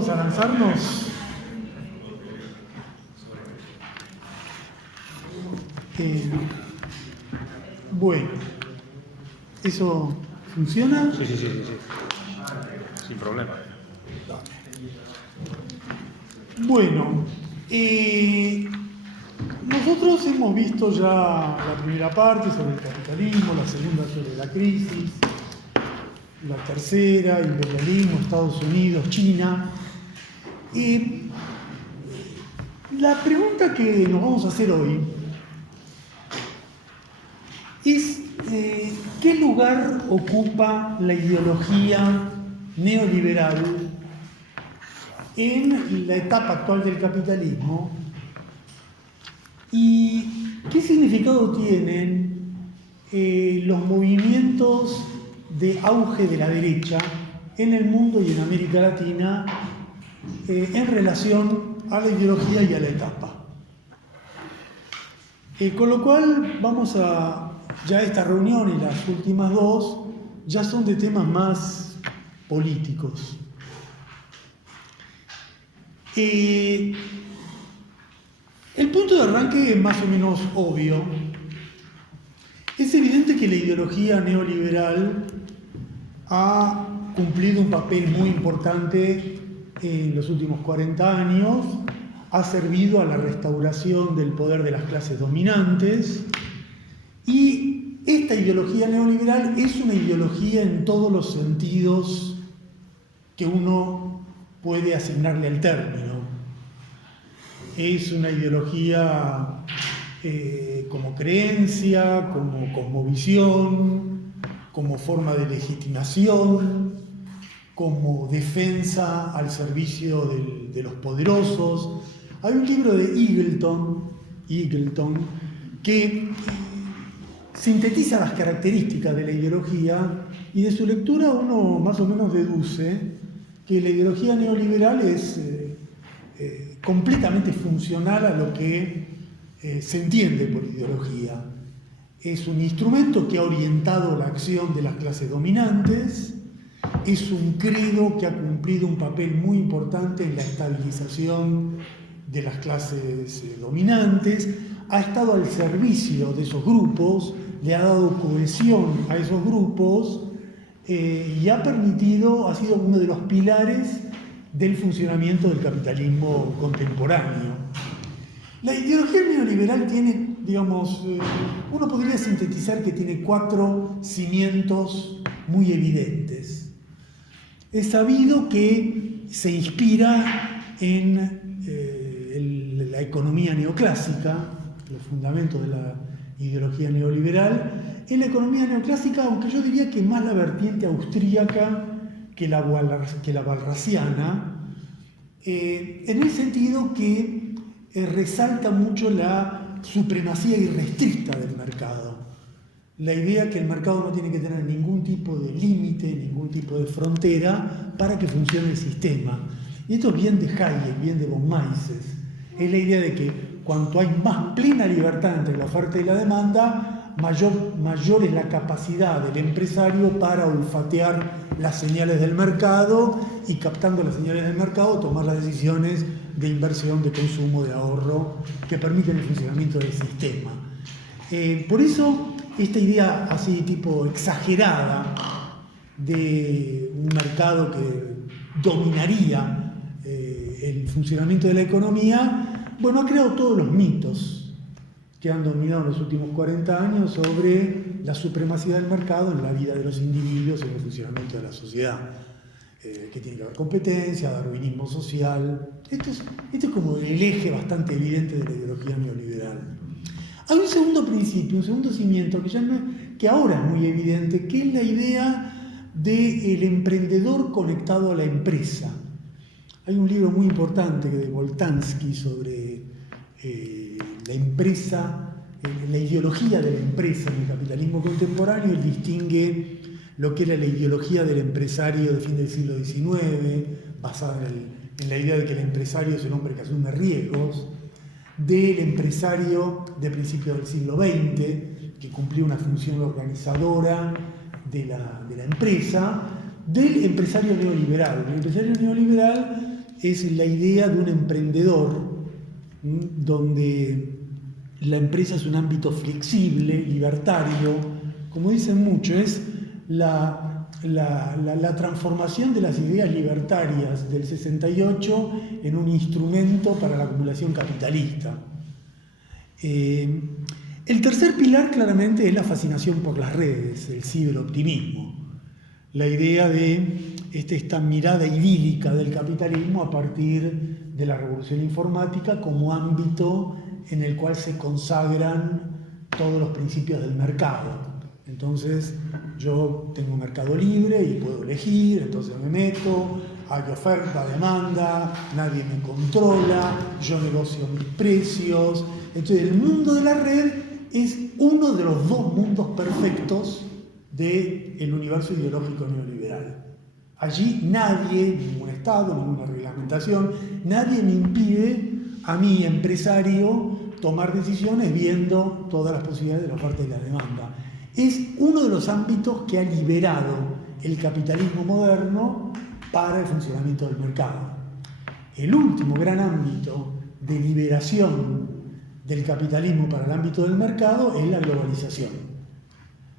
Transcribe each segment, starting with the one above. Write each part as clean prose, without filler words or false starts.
Vamos a lanzarnos. Bueno, ¿eso funciona? Sí. Sin problema. Bueno, nosotros hemos visto ya la primera parte sobre el capitalismo, la segunda sobre la crisis, la tercera, imperialismo, Estados Unidos, China. La pregunta que nos vamos a hacer hoy es ¿qué lugar ocupa la ideología neoliberal en la etapa actual del capitalismo y qué significado tienen los movimientos de auge de la derecha en el mundo y en América Latina en relación a la ideología y a la etapa? Con lo cual vamos a, ya esta reunión y las últimas dos ya son de temas más políticos. El punto de arranque es más o menos obvio. Es evidente que la ideología neoliberal ha cumplido un papel muy importante en los últimos 40 años, ha servido a la restauración del poder de las clases dominantes y esta ideología neoliberal es una ideología en todos los sentidos que uno puede asignarle al término. Es una ideología como creencia, como cosmovisión, como forma de legitimación, como defensa al servicio de los poderosos. Hay un libro de Eagleton, que sintetiza las características de la ideología y de su lectura uno más o menos deduce que la ideología neoliberal es completamente funcional a lo que se entiende por ideología. Es un instrumento que ha orientado la acción de las clases dominantes, es un credo que ha cumplido un papel muy importante en la estabilización de las clases dominantes, ha estado al servicio de esos grupos, le ha dado cohesión a esos grupos y ha sido uno de los pilares del funcionamiento del capitalismo contemporáneo. La ideología neoliberal tiene, digamos, uno podría sintetizar que tiene 4 cimientos muy evidentes. Es sabido que se inspira en la economía neoclásica, los fundamentos de la ideología neoliberal. En la economía neoclásica, aunque yo diría que más la vertiente austríaca que la walrasiana, en el sentido que resalta mucho la supremacía irrestricta del mercado. La idea que el mercado no tiene que tener ningún tipo de límite, ningún tipo de frontera para que funcione el sistema. Y esto es bien de Hayek, bien de von Mises. Es la idea de que cuanto hay más plena libertad entre la oferta y la demanda, mayor es la capacidad del empresario para olfatear las señales del mercado y, captando las señales del mercado, tomar las decisiones de inversión, de consumo, de ahorro que permiten el funcionamiento del sistema. Por eso esta idea así tipo exagerada de un mercado que dominaría el funcionamiento de la economía, bueno, ha creado todos los mitos que han dominado en los últimos 40 años sobre la supremacía del mercado en la vida de los individuos y en el funcionamiento de la sociedad, que tiene que haber competencia, darwinismo social. Esto es como el eje bastante evidente de la ideología neoliberal. Hay un segundo principio, un segundo cimiento que ahora es muy evidente, que es la idea del emprendedor conectado a la empresa. Hay un libro muy importante de Boltanski sobre la empresa, la ideología de la empresa en el capitalismo contemporáneo. Él distingue lo que era la ideología del empresario de fin del siglo XIX, basada en la idea de que el empresario es el hombre que asume riesgos, del empresario de principios del siglo XX, que cumplía una función organizadora de la empresa, del empresario neoliberal. El empresario neoliberal es la idea de un emprendedor, donde la empresa es un ámbito flexible, libertario, como dicen mucho, es la transformación de las ideas libertarias del 68 en un instrumento para la acumulación capitalista. El tercer pilar claramente es la fascinación por las redes, el ciberoptimismo, la idea de esta mirada idílica del capitalismo a partir de la revolución informática como ámbito en el cual se consagran todos los principios del mercado. Entonces yo tengo un mercado libre y puedo elegir, entonces me meto, hay oferta, demanda, nadie me controla, yo negocio mis precios. Entonces el mundo de la red es uno de los dos mundos perfectos del universo ideológico neoliberal. Allí nadie, ningún Estado, ninguna reglamentación, nadie me impide a mí, empresario, tomar decisiones viendo todas las posibilidades de la oferta y la demanda. Es uno de los ámbitos que ha liberado el capitalismo moderno para el funcionamiento del mercado. El último gran ámbito de liberación del capitalismo para el ámbito del mercado es la globalización.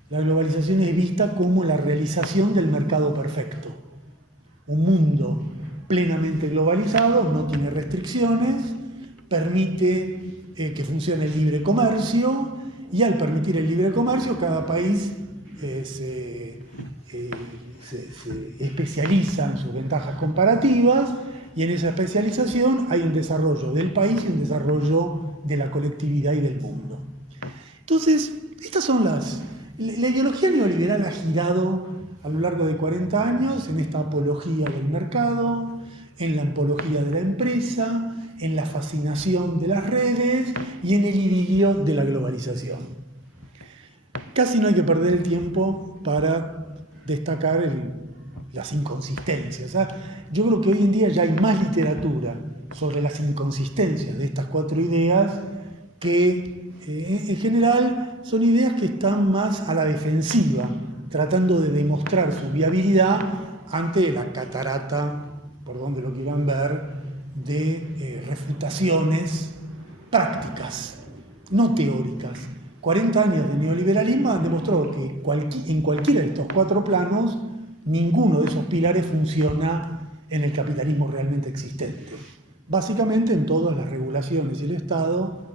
La globalización es vista como la realización del mercado perfecto. Un mundo plenamente globalizado, no tiene restricciones, permite que funcione el libre comercio, y al permitir el libre comercio, cada país se especializa en sus ventajas comparativas, y en esa especialización hay un desarrollo del país y un desarrollo de la colectividad y del mundo. Entonces, estas son la ideología neoliberal ha girado a lo largo de 40 años en esta apología del mercado, en la apología de la empresa, en la fascinación de las redes y en el idilio de la globalización. Casi no hay que perder el tiempo para destacar las inconsistencias. Yo creo que hoy en día ya hay más literatura sobre las inconsistencias de estas cuatro ideas que en general son ideas que están más a la defensiva, tratando de demostrar su viabilidad ante la catarata, por donde lo quieran ver, de refutaciones prácticas, no teóricas. 40 años de neoliberalismo han demostrado que en cualquiera de estos cuatro planos ninguno de esos pilares funciona en el capitalismo realmente existente. Básicamente en todas las regulaciones y el Estado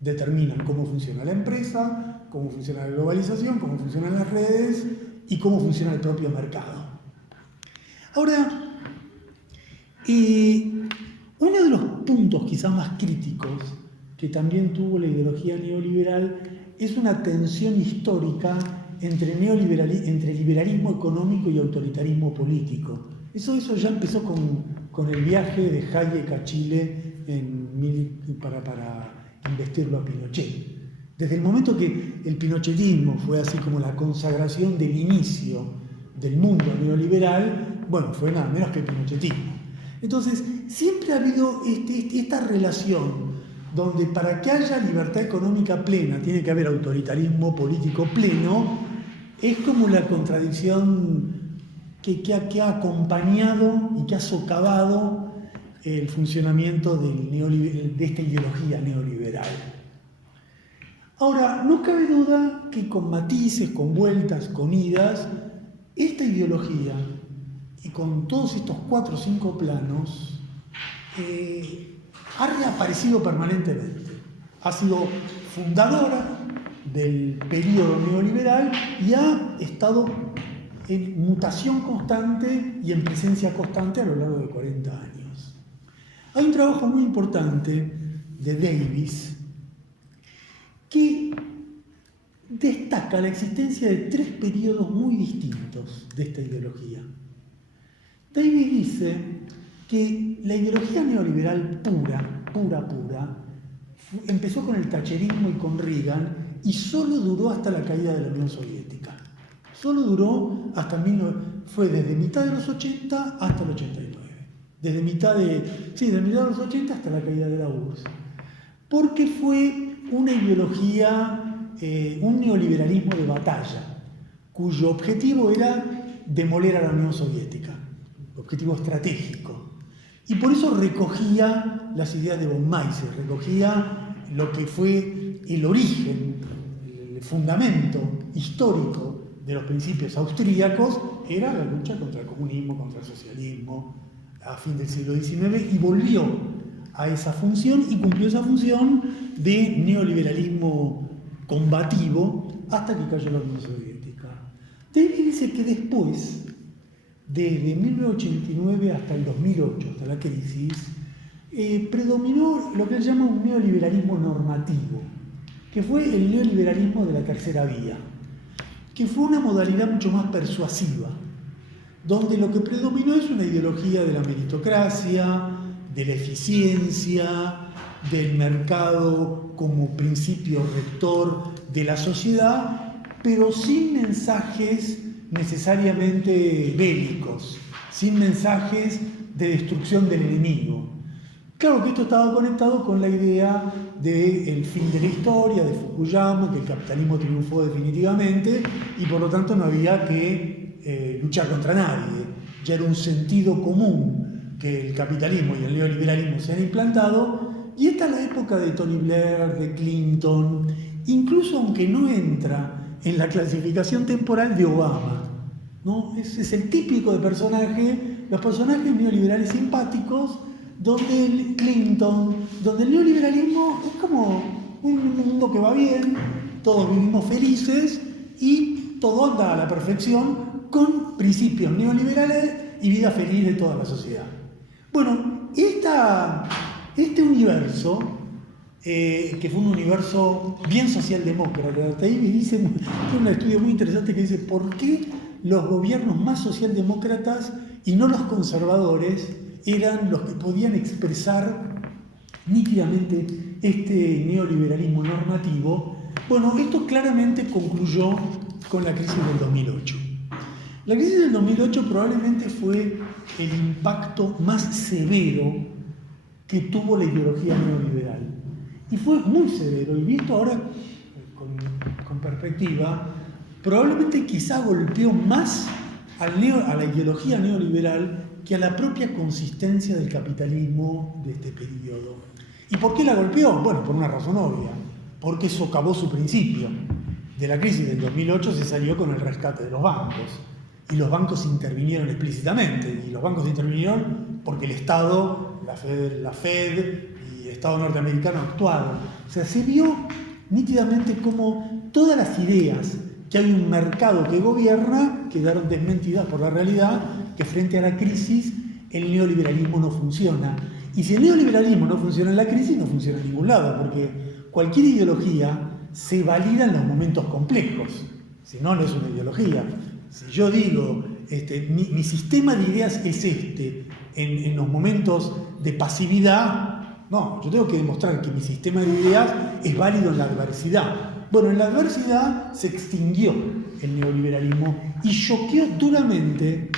determinan cómo funciona la empresa, cómo funciona la globalización, cómo funcionan las redes y cómo funciona el propio mercado. Ahora, uno de los puntos quizás más críticos que también tuvo la ideología neoliberal es una tensión histórica entre liberalismo económico y autoritarismo político. Eso ya empezó con el viaje de Hayek a Chile para investirlo a Pinochet. Desde el momento que el pinochetismo fue así como la consagración del inicio del mundo neoliberal, bueno, fue nada menos que el pinochetismo. Entonces, siempre ha habido esta relación donde para que haya libertad económica plena tiene que haber autoritarismo político pleno. Es como la contradicción que ha acompañado y que ha socavado el funcionamiento de esta ideología neoliberal. Ahora, no cabe duda que con matices, con vueltas, con idas, esta ideología, y con todos estos 4 o 5 planos, ha reaparecido permanentemente. Ha sido fundadora del periodo neoliberal y ha estado en mutación constante y en presencia constante a lo largo de 40 años. Hay un trabajo muy importante de Davis que destaca la existencia de 3 periodos muy distintos de esta ideología. Davis dice que la ideología neoliberal pura, empezó con el thatcherismo y con Reagan y solo duró hasta la caída de la Unión Soviética. Solo duró fue desde mitad de los 80 hasta el 89. Desde mitad de los 80 hasta la caída de la URSS. Porque fue una ideología, un neoliberalismo de batalla, cuyo objetivo era demoler a la Unión Soviética, objetivo estratégico. Y por eso recogía las ideas de von Mises, recogía lo que fue el origen, el fundamento histórico de los principios austríacos, era la lucha contra el comunismo, contra el socialismo, a fin del siglo XIX, y volvió a esa función y cumplió esa función de neoliberalismo combativo hasta que cayó la Unión Soviética. Davis dice que después, desde 1989 hasta el 2008, hasta la crisis, predominó lo que él llama un neoliberalismo normativo, que fue el neoliberalismo de la tercera vía, que fue una modalidad mucho más persuasiva, donde lo que predominó es una ideología de la meritocracia, de la eficiencia, del mercado como principio rector de la sociedad, pero sin mensajes necesariamente bélicos, sin mensajes de destrucción del enemigo. Claro que esto estaba conectado con la idea del fin de la historia, de Fukuyama, que el capitalismo triunfó definitivamente y por lo tanto no había que luchar contra nadie. Ya era un sentido común que el capitalismo y el neoliberalismo se han implantado, y esta es la época de Tony Blair, de Clinton, incluso aunque no entra en la clasificación temporal de Obama, ¿no? Es el típico de personaje, los personajes neoliberales simpáticos, donde el Clinton, donde el neoliberalismo es como un mundo que va bien, todos vivimos felices y todo anda a la perfección con principios neoliberales y vida feliz de toda la sociedad. Bueno, este universo, que fue un universo bien socialdemócrata, Davis dice, tiene un estudio muy interesante que dice ¿por qué los gobiernos más socialdemócratas y no los conservadores eran los que podían expresar nítidamente este neoliberalismo normativo? Bueno, esto claramente concluyó con la crisis del 2008. La crisis del 2008 probablemente fue el impacto más severo que tuvo la ideología neoliberal. Y fue muy severo, y visto ahora con perspectiva, probablemente quizá golpeó más a la ideología neoliberal que a la propia consistencia del capitalismo de este periodo. ¿Y por qué la golpeó? Bueno, por una razón obvia, porque socavó su principio. De la crisis del 2008 se salió con el rescate de los bancos, y los bancos intervinieron explícitamente, y los bancos intervinieron porque el Estado, la Fed y el Estado norteamericano actuaron. O sea, se vio nítidamente cómo todas las ideas que hay un mercado que gobierna quedaron desmentidas por la realidad, que frente a la crisis el neoliberalismo no funciona. Y si el neoliberalismo no funciona en la crisis, no funciona en ningún lado, porque cualquier ideología se valida en los momentos complejos, si no, no es una ideología. Si yo digo, mi sistema de ideas es en los momentos de pasividad, no, yo tengo que demostrar que mi sistema de ideas es válido en la adversidad. Bueno, en la adversidad se extinguió el neoliberalismo y choqueó duramente,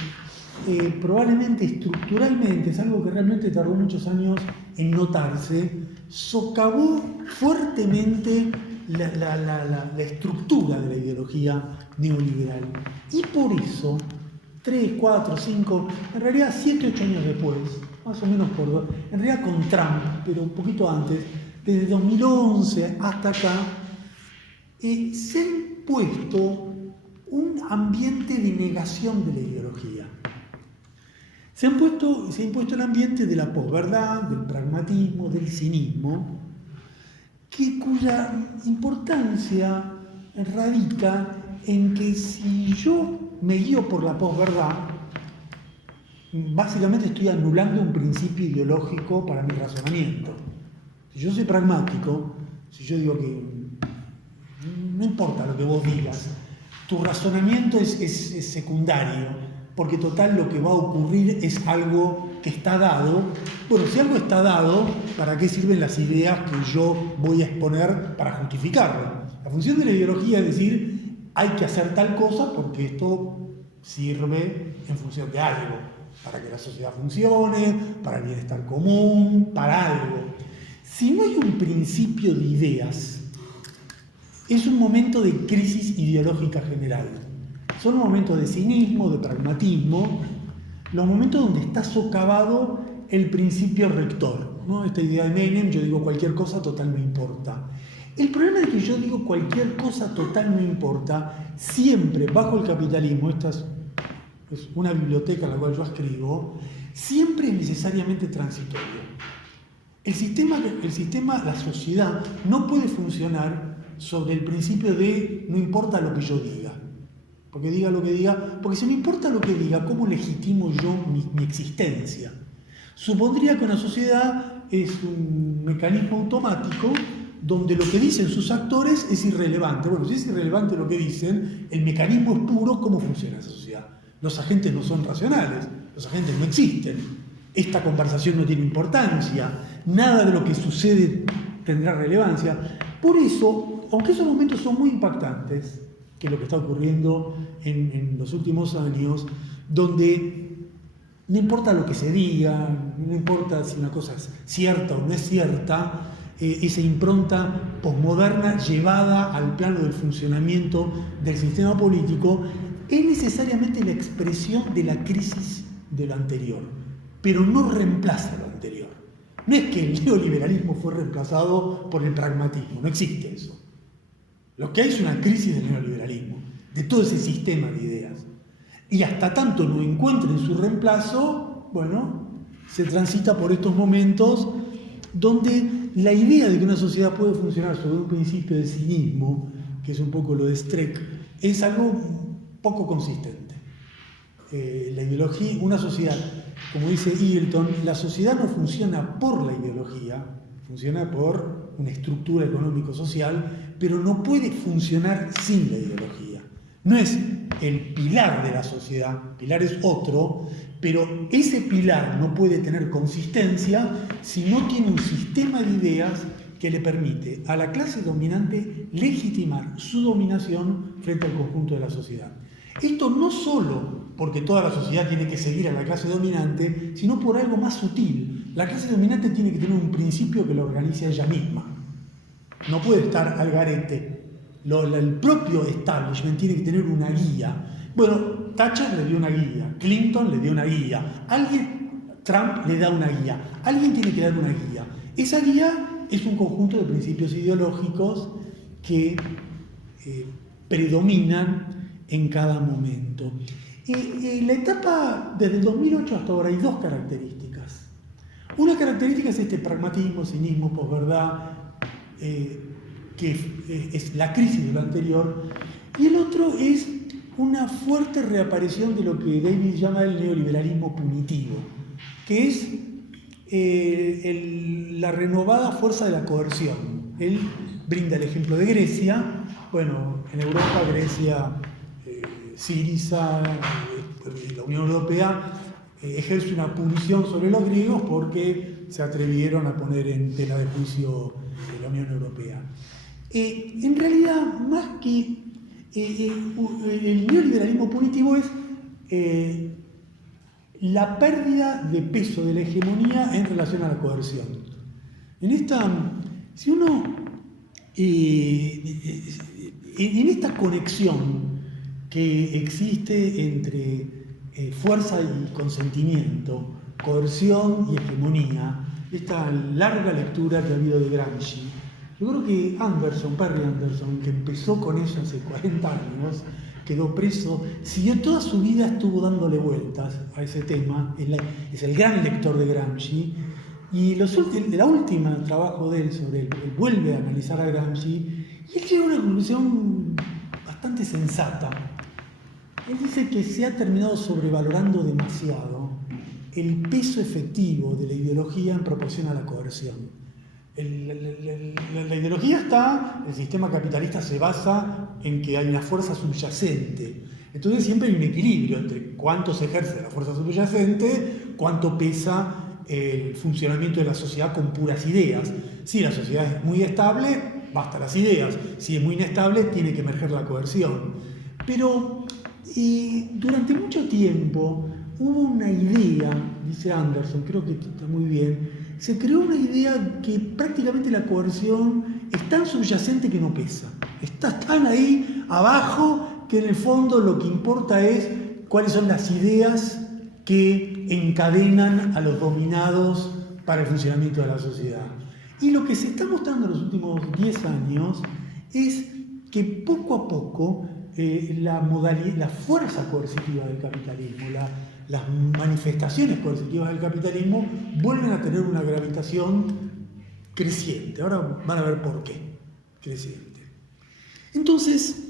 probablemente estructuralmente, es algo que realmente tardó muchos años en notarse, socavó fuertemente la estructura de la ideología neoliberal. Y por eso, 3, 4, 5, en realidad 7, 8 años después, más o menos en realidad con Trump, pero un poquito antes, desde 2011 hasta acá, se ha impuesto un ambiente de negación de la ideología. Se ha impuesto el ambiente de la posverdad, del pragmatismo, del cinismo, cuya importancia radica en que si yo me guío por la posverdad, básicamente estoy anulando un principio ideológico para mi razonamiento. Si yo soy pragmático, si yo digo que no importa lo que vos digas, tu razonamiento es secundario, porque total lo que va a ocurrir es algo que está dado. Bueno, si algo está dado, ¿para qué sirven las ideas que yo voy a exponer para justificarlo? La función de la ideología es decir, hay que hacer tal cosa porque esto sirve en función de algo, para que la sociedad funcione, para el bienestar común, para algo. Si no hay un principio de ideas, es un momento de crisis ideológica general. Son momentos de cinismo, de pragmatismo, los momentos donde está socavado el principio rector, ¿no? Esta idea de Menem, yo digo cualquier cosa, total no importa. El problema es que yo digo cualquier cosa, total no importa, siempre bajo el capitalismo, esta es una biblioteca en la cual yo escribo, siempre es necesariamente transitorio. El sistema, la sociedad, no puede funcionar sobre el principio de no importa lo que yo diga. Porque diga lo que diga, porque si no importa lo que diga, ¿cómo legitimo yo mi existencia? Supondría que una sociedad es un mecanismo automático donde lo que dicen sus actores es irrelevante. Bueno, si es irrelevante lo que dicen, el mecanismo es puro, ¿cómo funciona esa sociedad? Los agentes no son racionales, los agentes no existen. Esta conversación no tiene importancia, nada de lo que sucede tendrá relevancia. Por eso, aunque esos momentos son muy impactantes, que es lo que está ocurriendo en los últimos años, donde no importa lo que se diga, no importa si una cosa es cierta o no es cierta, esa impronta posmoderna llevada al plano del funcionamiento del sistema político es necesariamente la expresión de la crisis de lo anterior, pero no reemplaza lo anterior. No es que el neoliberalismo fue reemplazado por el pragmatismo, no existe eso. Lo que hay es una crisis del neoliberalismo, de todo ese sistema de ideas. Y hasta tanto no encuentren su reemplazo, bueno, se transita por estos momentos donde la idea de que una sociedad puede funcionar sobre un principio de cinismo, que es un poco lo de Streeck, es algo poco consistente. La ideología, una sociedad, como dice Eagleton, la sociedad no funciona por la ideología, funciona por una estructura económico-social, pero no puede funcionar sin la ideología. No es el pilar de la sociedad, el pilar es otro, pero ese pilar no puede tener consistencia si no tiene un sistema de ideas que le permite a la clase dominante legitimar su dominación frente al conjunto de la sociedad. Esto no solo porque toda la sociedad tiene que seguir a la clase dominante, sino por algo más sutil. La clase dominante tiene que tener un principio que la organice a ella misma. No puede estar al garete. El propio establishment tiene que tener una guía. Bueno, Thatcher le dio una guía, Clinton le dio una guía, Trump le da una guía, alguien tiene que dar una guía. Esa guía es un conjunto de principios ideológicos que predominan en cada momento. La etapa desde el 2008 hasta ahora hay dos características. Una característica es este pragmatismo, cinismo, posverdad, que es la crisis de lo anterior, y el otro es una fuerte reaparición de lo que David llama el neoliberalismo punitivo, que es la renovada fuerza de la coerción. Él brinda el ejemplo de Grecia. Bueno, en Europa, Grecia, Syriza, la Unión Europea ejerce una punición sobre los griegos porque se atrevieron a poner en tela de juicio la Unión Europea. En realidad, más que el neoliberalismo punitivo es la pérdida de peso de la hegemonía en relación a la coerción. Si uno en esta conexión que existe entre fuerza y consentimiento, coerción y hegemonía, esta larga lectura que ha habido de Gramsci, yo creo que Perry Anderson, que empezó con eso hace 40 años, quedó preso, siguió toda su vida, estuvo dándole vueltas a ese tema, es el gran lector de Gramsci, y el último trabajo de él sobre él vuelve a analizar a Gramsci, y él llega a una conclusión bastante sensata. Él dice que se ha terminado sobrevalorando demasiado el peso efectivo de la ideología en proporción a la coerción. La ideología el sistema capitalista se basa en que hay una fuerza subyacente. Entonces siempre hay un equilibrio entre cuánto se ejerce la fuerza subyacente, cuánto pesa el funcionamiento de la sociedad con puras ideas. Si la sociedad es muy estable, basta las ideas. Si es muy inestable, tiene que emerger la coerción. Pero durante mucho tiempo hubo una idea, dice Anderson, creo que está muy bien, se creó una idea que prácticamente la coerción es tan subyacente que no pesa. Está tan ahí abajo que en el fondo lo que importa es cuáles son las ideas que encadenan a los dominados para el funcionamiento de la sociedad. Y lo que se está mostrando en los últimos 10 años es que poco a poco la fuerza coercitiva del capitalismo, las manifestaciones coercitivas del capitalismo vuelven a tener una gravitación creciente. Ahora van a ver por qué creciente. Entonces,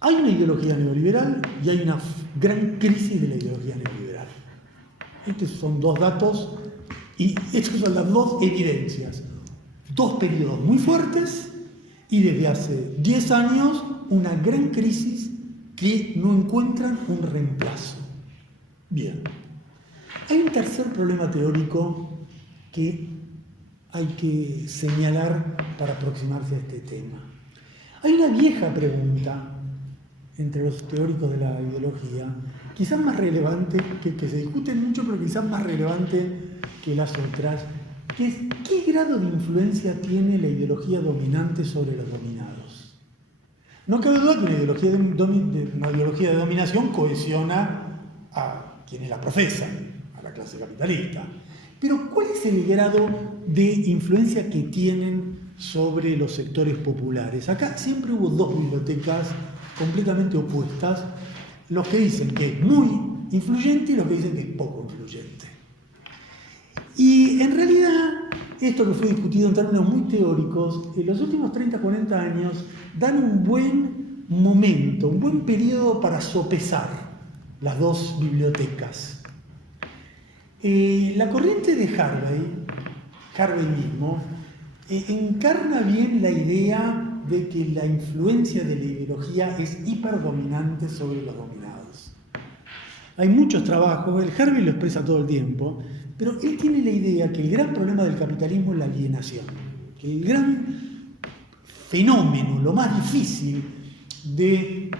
hay una ideología neoliberal y hay una gran crisis de la ideología neoliberal. Estos son dos datos y estas son las dos evidencias. Dos periodos muy fuertes y desde hace 10 años una gran crisis que no encuentran un reemplazo. Bien. Hay un tercer problema teórico que hay que señalar para aproximarse a este tema. Hay una vieja pregunta entre los teóricos de la ideología, quizás más relevante, que se discuten mucho, pero quizás más relevante que las otras, que es ¿qué grado de influencia tiene la ideología dominante sobre los dominados? No cabe duda que una ideología de dominación cohesiona a quienes la profesan, a la clase capitalista. Pero ¿cuál es el grado de influencia que tienen sobre los sectores populares? Acá siempre hubo dos bibliotecas completamente opuestas, los que dicen que es muy influyente y los que dicen que es poco influyente. Y en realidad, esto que fue discutido en términos muy teóricos, en los últimos 30, 40 años dan un buen momento, un buen periodo para sopesar las dos bibliotecas. La corriente de Harvey mismo, encarna bien la idea de que la influencia de la ideología es hiperdominante sobre los dominados. Hay muchos trabajos, el Harvey lo expresa todo el tiempo, pero él tiene la idea que el gran problema del capitalismo es la alienación, que el gran fenómeno, lo más difícil de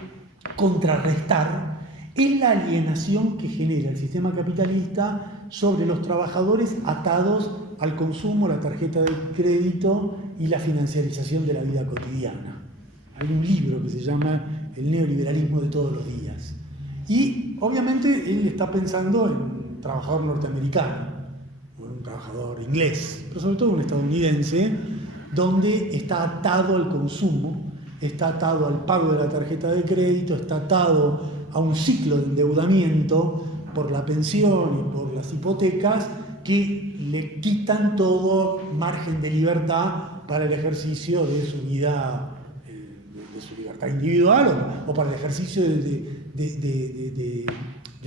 contrarrestar, es la alienación que genera el sistema capitalista sobre los trabajadores atados al consumo, la tarjeta de crédito y la financiarización de la vida cotidiana. Hay un libro que se llama El neoliberalismo de todos los días. Y obviamente él está pensando en un trabajador norteamericano, o en un trabajador inglés, pero sobre todo un estadounidense, donde está atado al consumo, está atado al pago de la tarjeta de crédito, está atado a un ciclo de endeudamiento por la pensión y por las hipotecas que le quitan todo margen de libertad para el ejercicio de su vida, de su libertad individual o para el ejercicio de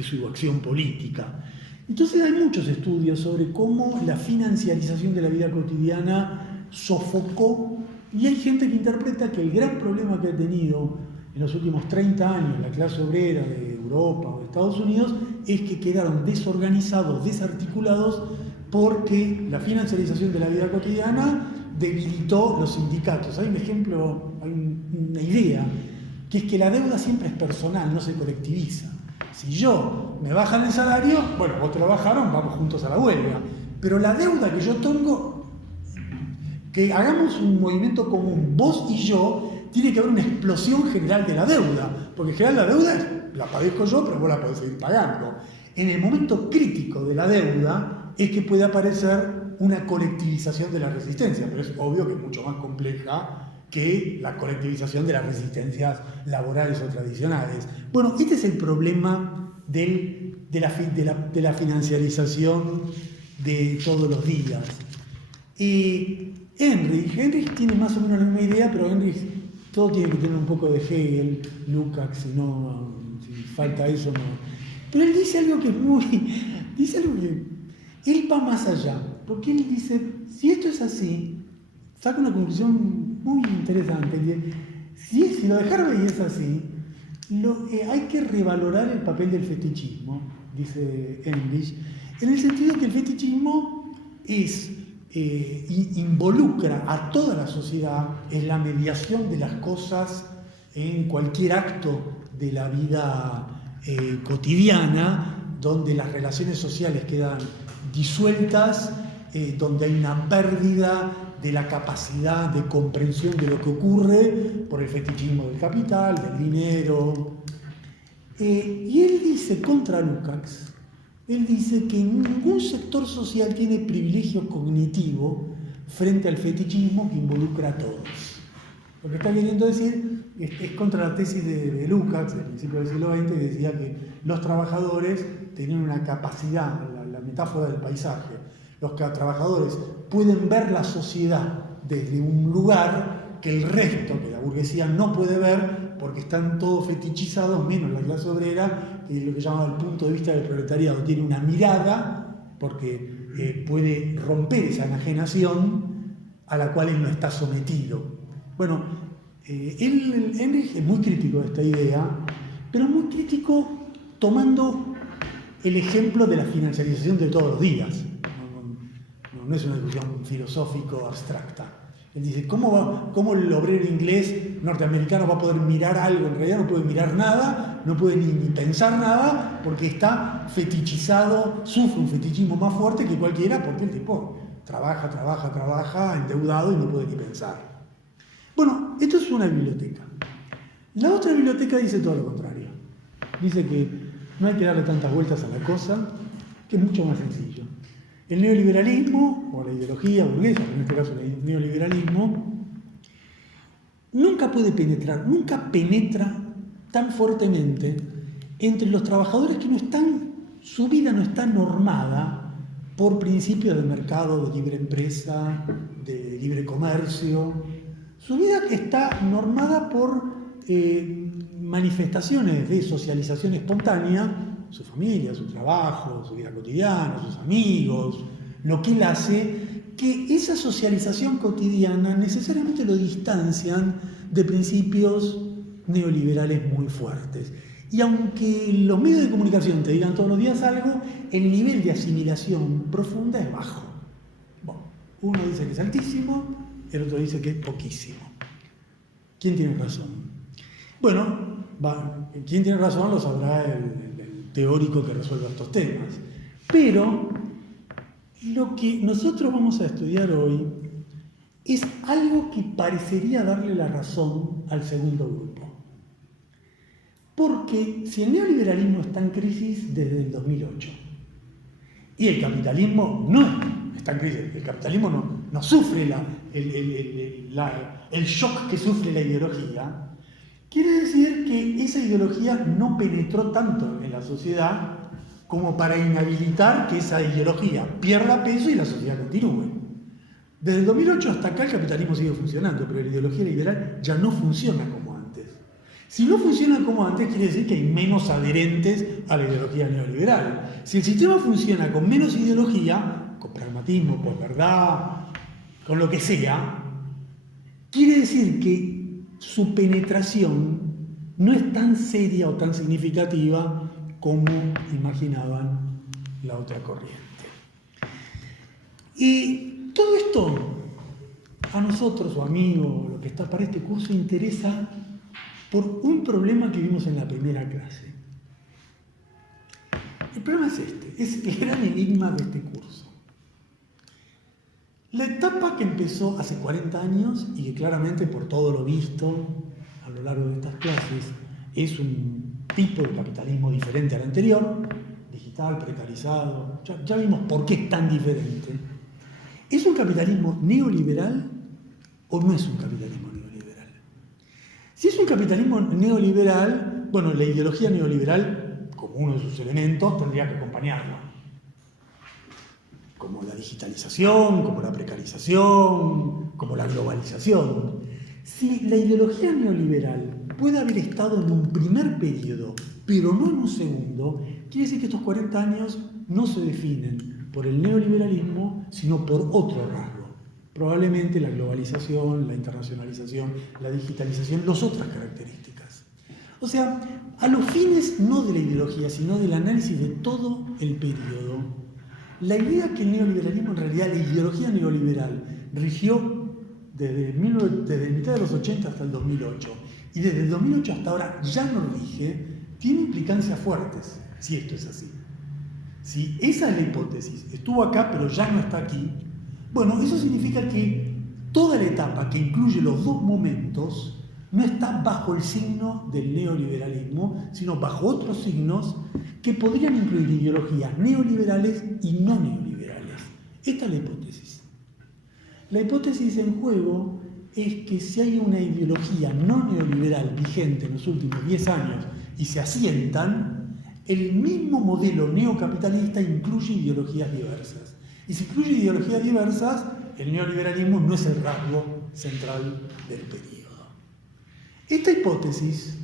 su acción política. Entonces hay muchos estudios sobre cómo la financiarización de la vida cotidiana sofocó, y hay gente que interpreta que el gran problema que ha tenido en los últimos 30 años la clase obrera de Europa o de Estados Unidos es que quedaron desorganizados, desarticulados, porque la financiarización de la vida cotidiana debilitó los sindicatos. Hay un ejemplo, hay una idea, que es que la deuda siempre es personal, no se colectiviza. Si yo me bajan el salario, bueno, vos te lo bajaron, vamos juntos a la huelga. Pero la deuda que yo tengo, que hagamos un movimiento común, vos y yo, tiene que haber una explosión general de la deuda, porque en general la deuda la padezco yo, pero vos la podés seguir pagando. En el momento crítico de la deuda es que puede aparecer una colectivización de la resistencia, pero es obvio que es mucho más compleja que la colectivización de las resistencias laborales o tradicionales. Bueno, este es el problema de la financiarización de todos los días. Henrich tiene más o menos la misma idea, pero Henrich todo tiene que tener un poco de Hegel, Lukács, si falta eso no. Pero él dice algo que él va más allá, porque él dice, si esto es así, saca una conclusión muy interesante, que si lo de Harvey es así, hay que revalorar el papel del fetichismo, dice Henrich, en el sentido que el fetichismo involucra a toda la sociedad en la mediación de las cosas en cualquier acto de la vida cotidiana, donde las relaciones sociales quedan disueltas, donde hay una pérdida de la capacidad de comprensión de lo que ocurre por el fetichismo del capital, del dinero. Y él dice, contra Lukács, él dice que ningún sector social tiene privilegio cognitivo frente al fetichismo que involucra a todos. Lo que está queriendo decir es contra la tesis de Lukács, del principio del siglo XX, que decía que los trabajadores tenían una capacidad, la metáfora del paisaje. Los trabajadores pueden ver la sociedad desde un lugar que el resto, que la burguesía no puede ver, porque están todos fetichizados, menos la clase obrera, que es lo que llamaba el punto de vista del proletariado. Tiene una mirada, porque puede romper esa enajenación a la cual él no está sometido. Bueno, él es muy crítico de esta idea, pero muy crítico tomando el ejemplo de la financiarización de todos los días. No es una discusión filosófico abstracta. Él dice, ¿cómo el obrero inglés norteamericano va a poder mirar algo? En realidad no puede mirar nada, no puede ni pensar nada, porque está fetichizado, sufre un fetichismo más fuerte que cualquiera, porque el tipo trabaja, endeudado y no puede ni pensar. Bueno, esto es una biblioteca. La otra biblioteca dice todo lo contrario. Dice que no hay que darle tantas vueltas a la cosa, que es mucho más sencillo. El neoliberalismo, o la ideología burguesa, en este caso el neoliberalismo, nunca penetra tan fuertemente entre los trabajadores que su vida no está normada por principios de mercado, de libre empresa, de libre comercio. Su vida está normada por manifestaciones de socialización espontánea, su familia, su trabajo, su vida cotidiana, sus amigos, lo que él hace, que esa socialización cotidiana necesariamente lo distancian de principios neoliberales muy fuertes. Y aunque los medios de comunicación te digan todos los días algo, el nivel de asimilación profunda es bajo. Bueno, uno dice que es altísimo, el otro dice que es poquísimo. ¿Quién tiene razón? Bueno, quien tiene razón lo sabrá el teórico que resuelva estos temas. Pero lo que nosotros vamos a estudiar hoy es algo que parecería darle la razón al segundo grupo. Porque si el neoliberalismo está en crisis desde el 2008 y el capitalismo no está en crisis, el capitalismo no sufre el shock que sufre la ideología, quiere decir que esa ideología no penetró tanto en la sociedad como para inhabilitar que esa ideología pierda peso y la sociedad continúe. Desde el 2008 hasta acá el capitalismo sigue funcionando, pero la ideología liberal ya no funciona como antes. Si no funciona como antes, quiere decir que hay menos adherentes a la ideología neoliberal. Si el sistema funciona con menos ideología, con pragmatismo, con verdad, con lo que sea, quiere decir que su penetración no es tan seria o tan significativa como imaginaban la otra corriente. Y todo esto a nosotros, o amigos, lo que está para este curso, interesa por un problema que vimos en la primera clase. El problema es es el gran enigma de este curso. La etapa que empezó hace 40 años y que claramente por todo lo visto a lo largo de estas clases es un tipo de capitalismo diferente al anterior, digital, precarizado, ya vimos por qué es tan diferente. ¿Es un capitalismo neoliberal o no es un capitalismo neoliberal? Si es un capitalismo neoliberal, bueno, la ideología neoliberal, como uno de sus elementos, tendría que acompañarlo. Como la digitalización, como la precarización, como la globalización. Si la ideología neoliberal puede haber estado en un primer periodo, pero no en un segundo, quiere decir que estos 40 años no se definen por el neoliberalismo, sino por otro rasgo. Probablemente la globalización, la internacionalización, la digitalización, las otras características. O sea, a los fines no de la ideología, sino del análisis de todo el periodo, la idea que el neoliberalismo, en realidad la ideología neoliberal, rigió desde mitad de los 80 hasta el 2008, y desde el 2008 hasta ahora ya no rige, tiene implicancias fuertes, si esto es así. Si esa es la hipótesis, estuvo acá pero ya no está aquí, bueno, eso significa que toda la etapa que incluye los dos momentos no está bajo el signo del neoliberalismo, sino bajo otros signos que podrían incluir ideologías neoliberales y no neoliberales. Esta es la hipótesis. La hipótesis en juego es que si hay una ideología no neoliberal vigente en los últimos 10 años y se asientan, el mismo modelo neocapitalista incluye ideologías diversas. Y si incluye ideologías diversas, el neoliberalismo no es el rasgo central del periodo. Esta hipótesis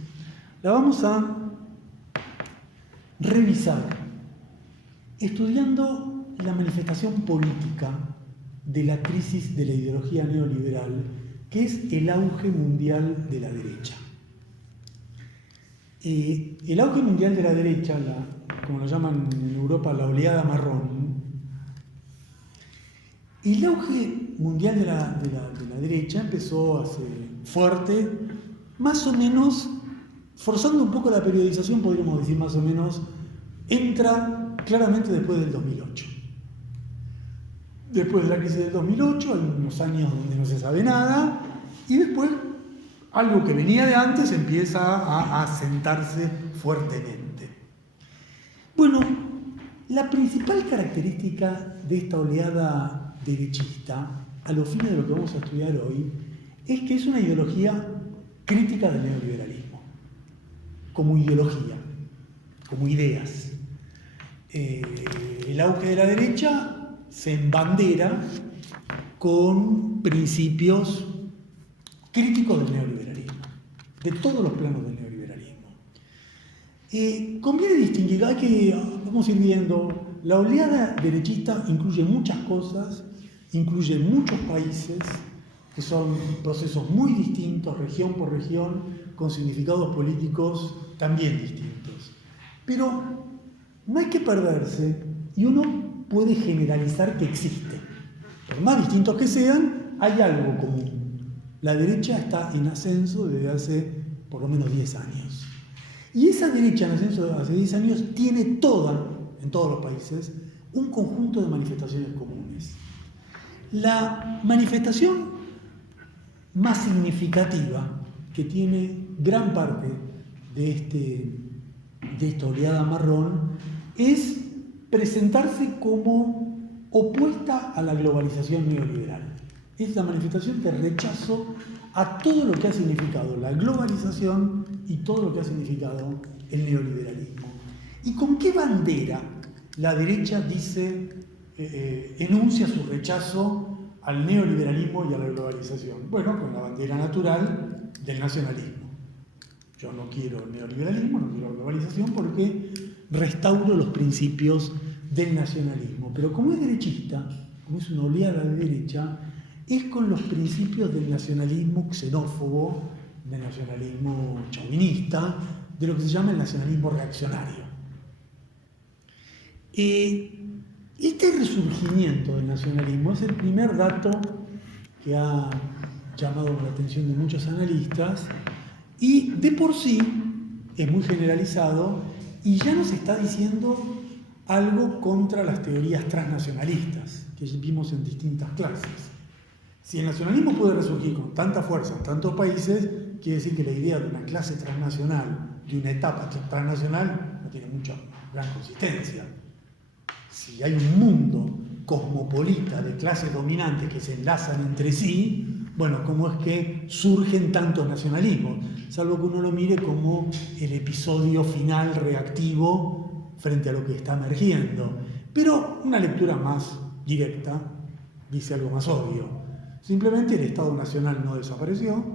la vamos a revisar estudiando la manifestación política de la crisis de la ideología neoliberal, que es el auge mundial de la derecha. El auge mundial de la derecha, como lo llaman en Europa, la oleada marrón, el auge mundial de la derecha empezó a ser fuerte, más o menos, forzando un poco la periodización, podríamos decir más o menos, entra claramente después del 2008. Después de la crisis del 2008, hay unos años donde no se sabe nada, y después algo que venía de antes empieza a asentarse fuertemente. Bueno, la principal característica de esta oleada derechista, a los fines de lo que vamos a estudiar hoy, es que es una ideología crítica del neoliberalismo, como ideología, como ideas. El auge de la derecha se embandera con principios críticos del neoliberalismo, de todos los planos del neoliberalismo. Conviene distinguir, vamos a ir viendo, la oleada derechista incluye muchas cosas, incluye muchos países, que son procesos muy distintos, región por región, con significados políticos también distintos. Pero no hay que perderse, y uno puede generalizar que existe. Por más distintos que sean, hay algo común. La derecha está en ascenso desde hace por lo menos 10 años. Y esa derecha en ascenso desde hace 10 años tiene en todos los países, un conjunto de manifestaciones comunes. La manifestación más significativa que tiene gran parte de esta oleada marrón es presentarse como opuesta a la globalización neoliberal. Es la manifestación de rechazo a todo lo que ha significado la globalización y todo lo que ha significado el neoliberalismo. ¿Y con qué bandera la derecha enuncia su rechazo al neoliberalismo y a la globalización? Bueno, con la bandera natural del nacionalismo. Yo no quiero el neoliberalismo, no quiero la globalización porque restauro los principios del nacionalismo. Pero como es derechista, como es una oleada de derecha, es con los principios del nacionalismo xenófobo, del nacionalismo chauvinista, de lo que se llama el nacionalismo reaccionario. Este resurgimiento del nacionalismo es el primer dato que ha llamado la atención de muchos analistas y de por sí es muy generalizado y ya nos está diciendo algo contra las teorías transnacionalistas que vimos en distintas clases. Si el nacionalismo puede resurgir con tanta fuerza en tantos países, quiere decir que la idea de una clase transnacional, de una etapa transnacional, no tiene mucha gran consistencia. Si hay un mundo cosmopolita de clases dominantes que se enlazan entre sí, bueno, ¿cómo es que surgen tantos nacionalismos? Salvo que uno lo mire como el episodio final reactivo frente a lo que está emergiendo. Pero una lectura más directa dice algo más obvio. Simplemente el Estado Nacional no desapareció,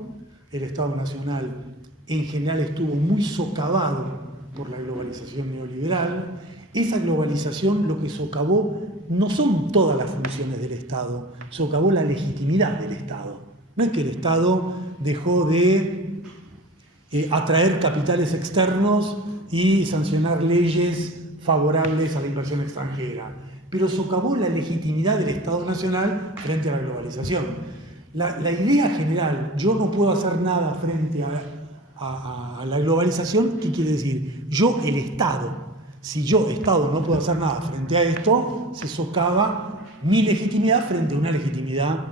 el Estado Nacional en general estuvo muy socavado por la globalización neoliberal. Esa globalización lo que socavó no son todas las funciones del Estado, socavó la legitimidad del Estado. No es que el Estado dejó de atraer capitales externos y sancionar leyes favorables a la inversión extranjera, pero socavó la legitimidad del Estado Nacional frente a la globalización. La idea general, yo no puedo hacer nada frente a la globalización, ¿qué quiere decir? Yo, el Estado, si yo, Estado, no puedo hacer nada frente a esto, se socava mi legitimidad frente a una legitimidad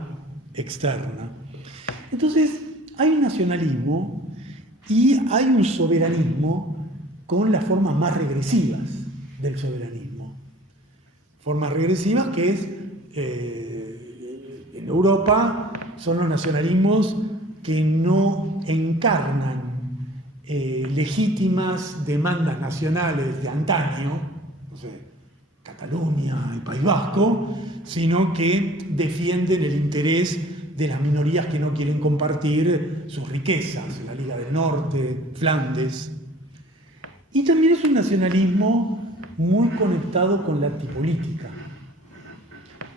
externa. Entonces, hay un nacionalismo y hay un soberanismo con las formas más regresivas del soberanismo. Formas regresivas que es, en Europa, son los nacionalismos que no encarnan legítimas demandas nacionales de antaño, no sé, Cataluña y País Vasco, sino que defienden el interés de las minorías que no quieren compartir sus riquezas, la Liga del Norte, Flandes. Y también es un nacionalismo muy conectado con la antipolítica.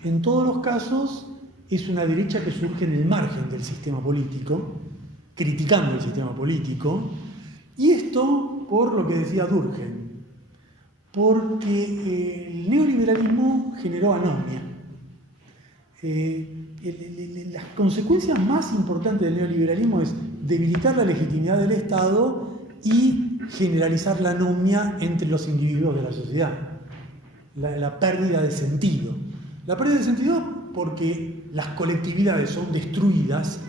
En todos los casos es una derecha que surge en el margen del sistema político, criticando el sistema político, y esto por lo que decía Durkheim, porque el neoliberalismo generó anomia. Las consecuencias más importantes del neoliberalismo es debilitar la legitimidad del Estado y generalizar la anomia entre los individuos de la sociedad. La pérdida de sentido. La pérdida de sentido porque las colectividades son destruidas.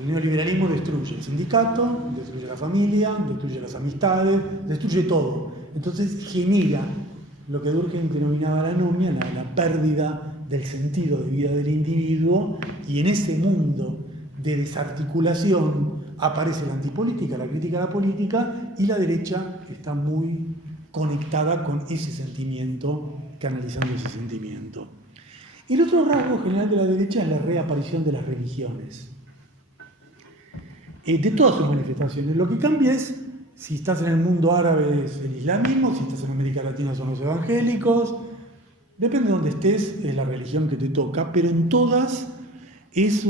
El neoliberalismo destruye el sindicato, destruye la familia, destruye las amistades, destruye todo. Entonces genera lo que Durkheim denominaba la anomia, la pérdida del sentido de vida del individuo, y en ese mundo de desarticulación aparece la antipolítica, la crítica a la política, y la derecha está muy conectada con ese sentimiento, canalizando ese sentimiento. El otro rasgo general de la derecha es la reaparición de las religiones. De todas sus manifestaciones. Lo que cambia es, si estás en el mundo árabe es el islamismo, si estás en América Latina son los evangélicos, depende de donde estés, es la religión que te toca, pero en todas es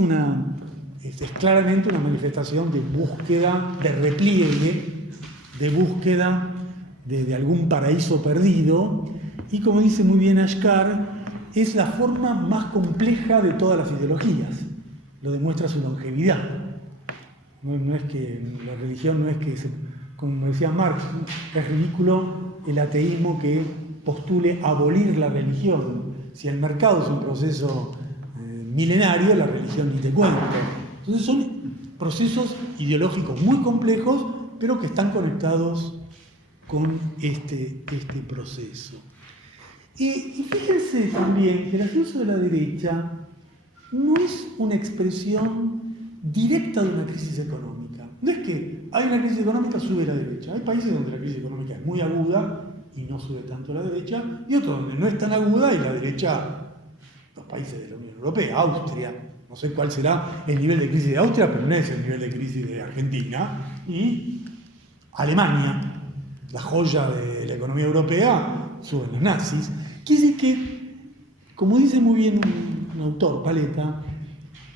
claramente una manifestación de búsqueda, de repliegue, de búsqueda de algún paraíso perdido, y como dice muy bien Ashkar, es la forma más compleja de todas las ideologías, lo demuestra su longevidad. No es que la religión, no es que, como decía Marx, es ridículo el ateísmo que postule abolir la religión. Si el mercado es un proceso milenario, la religión ni te cuento. Entonces son procesos ideológicos muy complejos, pero que están conectados con este proceso. Y fíjense también que el ascenso de la derecha no es una expresión directa de una crisis económica. No es que hay una crisis económica, sube la derecha. Hay países donde la crisis económica es muy aguda y no sube tanto la derecha, y otros donde no es tan aguda y la derecha, los países de la Unión Europea, Austria, no sé cuál será el nivel de crisis de Austria, pero no es el nivel de crisis de Argentina, y Alemania, la joya de la economía europea, suben los nazis. Quiere decir que, como dice muy bien un autor, Paleta,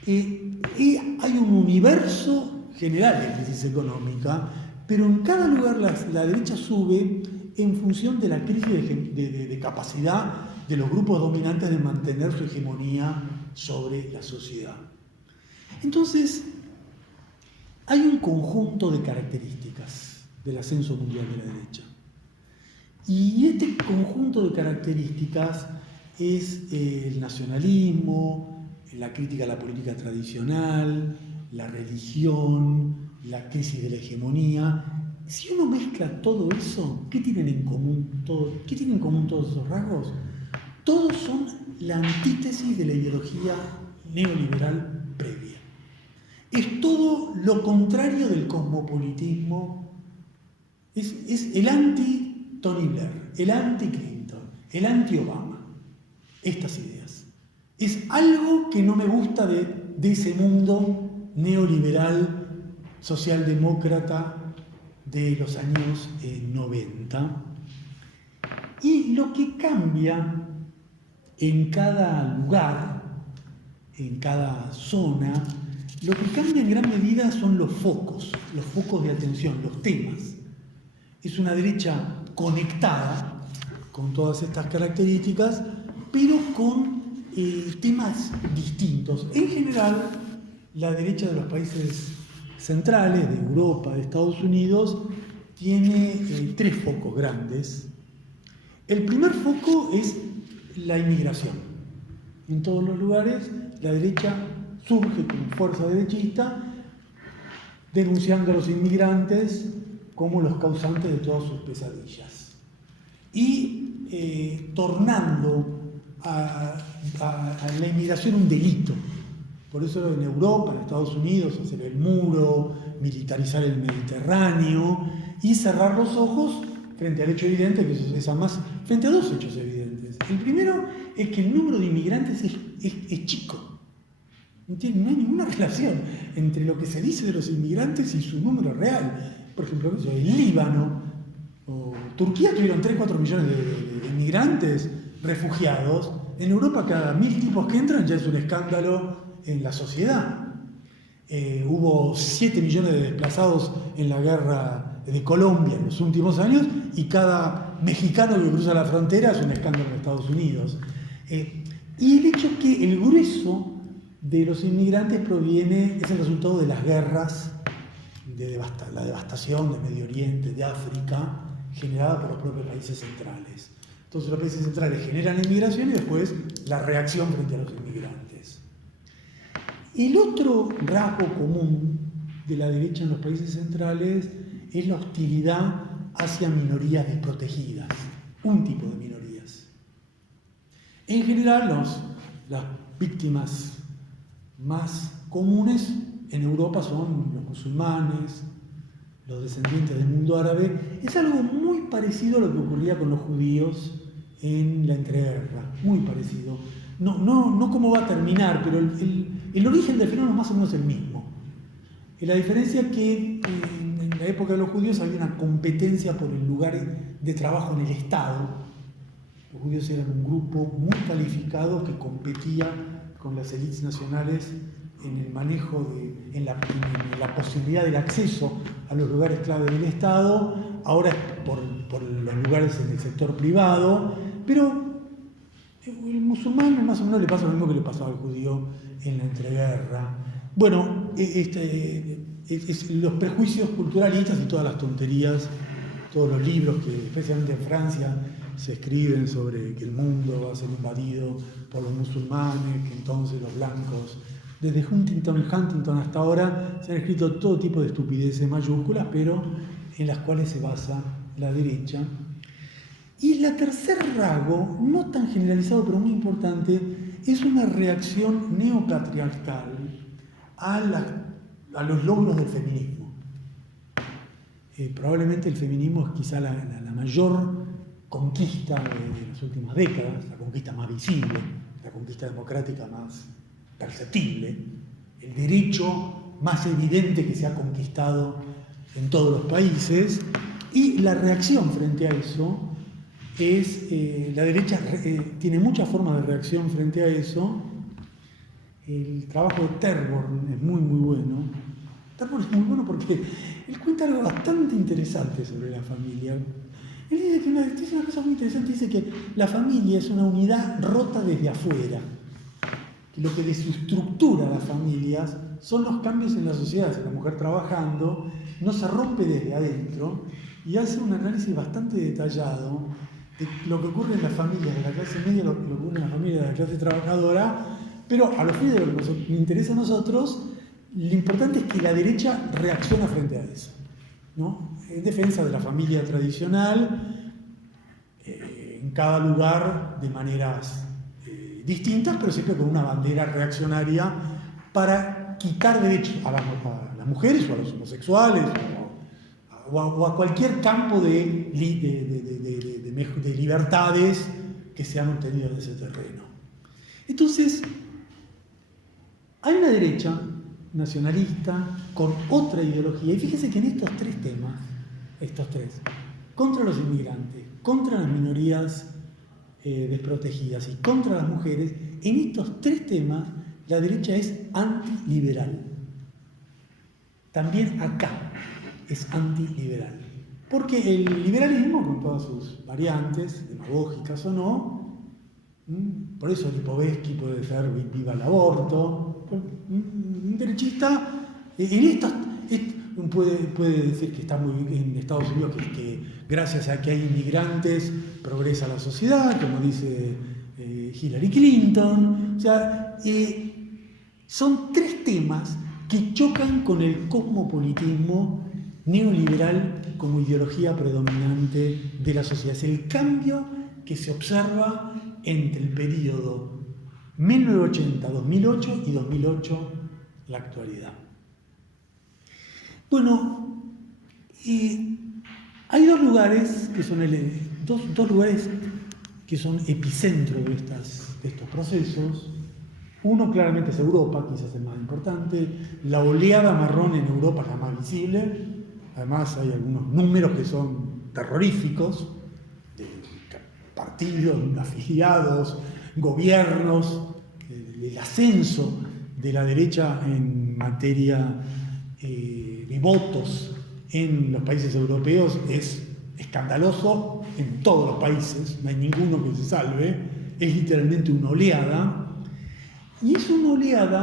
hay un universo general de crisis económica, pero en cada lugar la derecha sube en función de la crisis de capacidad de los grupos dominantes de mantener su hegemonía sobre la sociedad. Entonces, hay un conjunto de características del ascenso mundial de la derecha. Y este conjunto de características es el nacionalismo, la crítica a la política tradicional, la religión, la crisis de la hegemonía. Si uno mezcla todo eso, ¿qué tienen en común todos esos rasgos? Todos son la antítesis de la ideología neoliberal previa. Es todo lo contrario del cosmopolitismo. Es el anti-Tony Blair, el anti-Clinton, el anti-Obama. Estas ideas. Es algo que no me gusta de ese mundo neoliberal, socialdemócrata de los años 90. Y lo que cambia en cada lugar, en cada zona, lo que cambia en gran medida son los focos de atención, los temas. Es una derecha conectada con todas estas características, pero con temas distintos. En general, la derecha de los países centrales, de Europa, de Estados Unidos, tiene tres focos grandes. El primer foco es la inmigración. En todos los lugares, la derecha surge con fuerza derechista denunciando a los inmigrantes como los causantes de todas sus pesadillas y tornando a la inmigración un delito. Por eso en Europa, en Estados Unidos, hacer el muro, militarizar el Mediterráneo y cerrar los ojos frente al hecho evidente, que es además frente a dos hechos evidentes. El primero es que el número de inmigrantes es chico. No hay ninguna relación entre lo que se dice de los inmigrantes y su número real. Por ejemplo, el Líbano o Turquía tuvieron 3-4 millones de inmigrantes refugiados. En Europa cada 1000 tipos que entran ya es un escándalo en la sociedad. Hubo 7 millones de desplazados en la guerra de Colombia en los últimos años y cada mexicano que cruza la frontera es un escándalo en Estados Unidos. Y el hecho es que el grueso de los inmigrantes es el resultado de las guerras, de la devastación de Medio Oriente, de África, generada por los propios países centrales. Entonces los países centrales generan la inmigración y después la reacción frente a los inmigrantes. El otro rasgo común de la derecha en los países centrales es la hostilidad hacia minorías desprotegidas, un tipo de minorías. En general, las víctimas más comunes en Europa son los musulmanes, los descendientes del mundo árabe. Es algo muy parecido a lo que ocurría con los judíos en la entreguerra, muy parecido. No cómo va a terminar, pero el origen del fenómeno es más o menos el mismo. La diferencia es que en la época de los judíos había una competencia por el lugar de trabajo en el Estado. Los judíos eran un grupo muy calificado que competía con las élites nacionales en el manejo, en la posibilidad del acceso a los lugares clave del Estado. Ahora es por los lugares en el sector privado, pero el musulmán más o menos le pasa lo mismo que le pasaba al judío en la entreguerra. Bueno, los prejuicios culturalistas y todas las tonterías, todos los libros que especialmente en Francia se escriben sobre que el mundo va a ser invadido por los musulmanes, que entonces los blancos, desde Huntington hasta ahora, se han escrito todo tipo de estupideces mayúsculas, pero en las cuales se basa la derecha. Y la tercer rasgo, no tan generalizado pero muy importante, es una reacción neopatriarcal a los logros del feminismo. Probablemente el feminismo es quizá la mayor conquista de las últimas décadas, la conquista más visible, la conquista democrática más perceptible, el derecho más evidente que se ha conquistado en todos los países, y la reacción frente a eso es, la derecha tiene muchas formas de reacción frente a eso. El trabajo de Terborn es muy bueno. Terborn es muy bueno porque él cuenta algo bastante interesante sobre la familia. Él dice una cosa muy interesante, dice que la familia es una unidad rota desde afuera, que lo que desestructura a las familias son los cambios en la sociedad. La mujer trabajando no se rompe desde adentro, y hace un análisis bastante detallado de lo que ocurre en las familias de la clase media, lo que ocurre en las familias de la clase trabajadora, pero a los fines de lo que nos interesa a nosotros, lo importante es que la derecha reacciona frente a eso, ¿no? En defensa de la familia tradicional, en cada lugar de maneras distintas, pero siempre con una bandera reaccionaria para quitar derechos a las mujeres o a los homosexuales o a cualquier campo de libertades que se han obtenido en ese terreno. Entonces, hay una derecha nacionalista con otra ideología, y fíjense que en estos tres temas, contra los inmigrantes, contra las minorías desprotegidas y contra las mujeres, en estos tres temas la derecha es antiliberal. También acá es antiliberal. Porque el liberalismo, con todas sus variantes, demagógicas o no, por eso Lipovetsky puede ser viva el aborto, un derechista puede decir que está muy bien en Estados Unidos, que gracias a que hay inmigrantes progresa la sociedad, como dice Hillary Clinton. O sea, son tres temas que chocan con el cosmopolitismo neoliberal como ideología predominante de la sociedad. Es el cambio que se observa entre el periodo 1980-2008 y 2008, la actualidad. Bueno, hay dos lugares que son dos lugares que son epicentro de estos procesos. Uno claramente es Europa, quizás el más importante. La oleada marrón en Europa es la más visible. Además hay algunos números que son terroríficos, de partidos, afiliados, gobiernos, el ascenso de la derecha en materia de votos en los países europeos es escandaloso en todos los países, no hay ninguno que se salve, es literalmente una oleada. Y es una oleada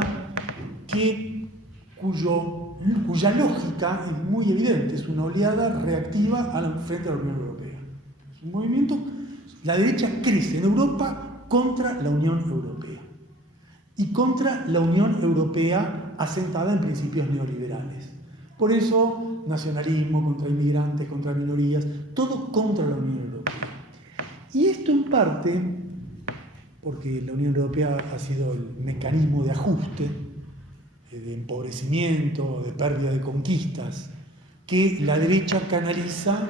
cuya lógica es muy evidente, es una oleada reactiva frente a la Unión Europea. Es un movimiento, la derecha crece en Europa contra la Unión Europea y contra la Unión Europea asentada en principios neoliberales. Por eso, nacionalismo contra inmigrantes, contra minorías, todo contra la Unión Europea. Y esto en parte porque la Unión Europea ha sido el mecanismo de ajuste, de empobrecimiento, de pérdida de conquistas, que la derecha canaliza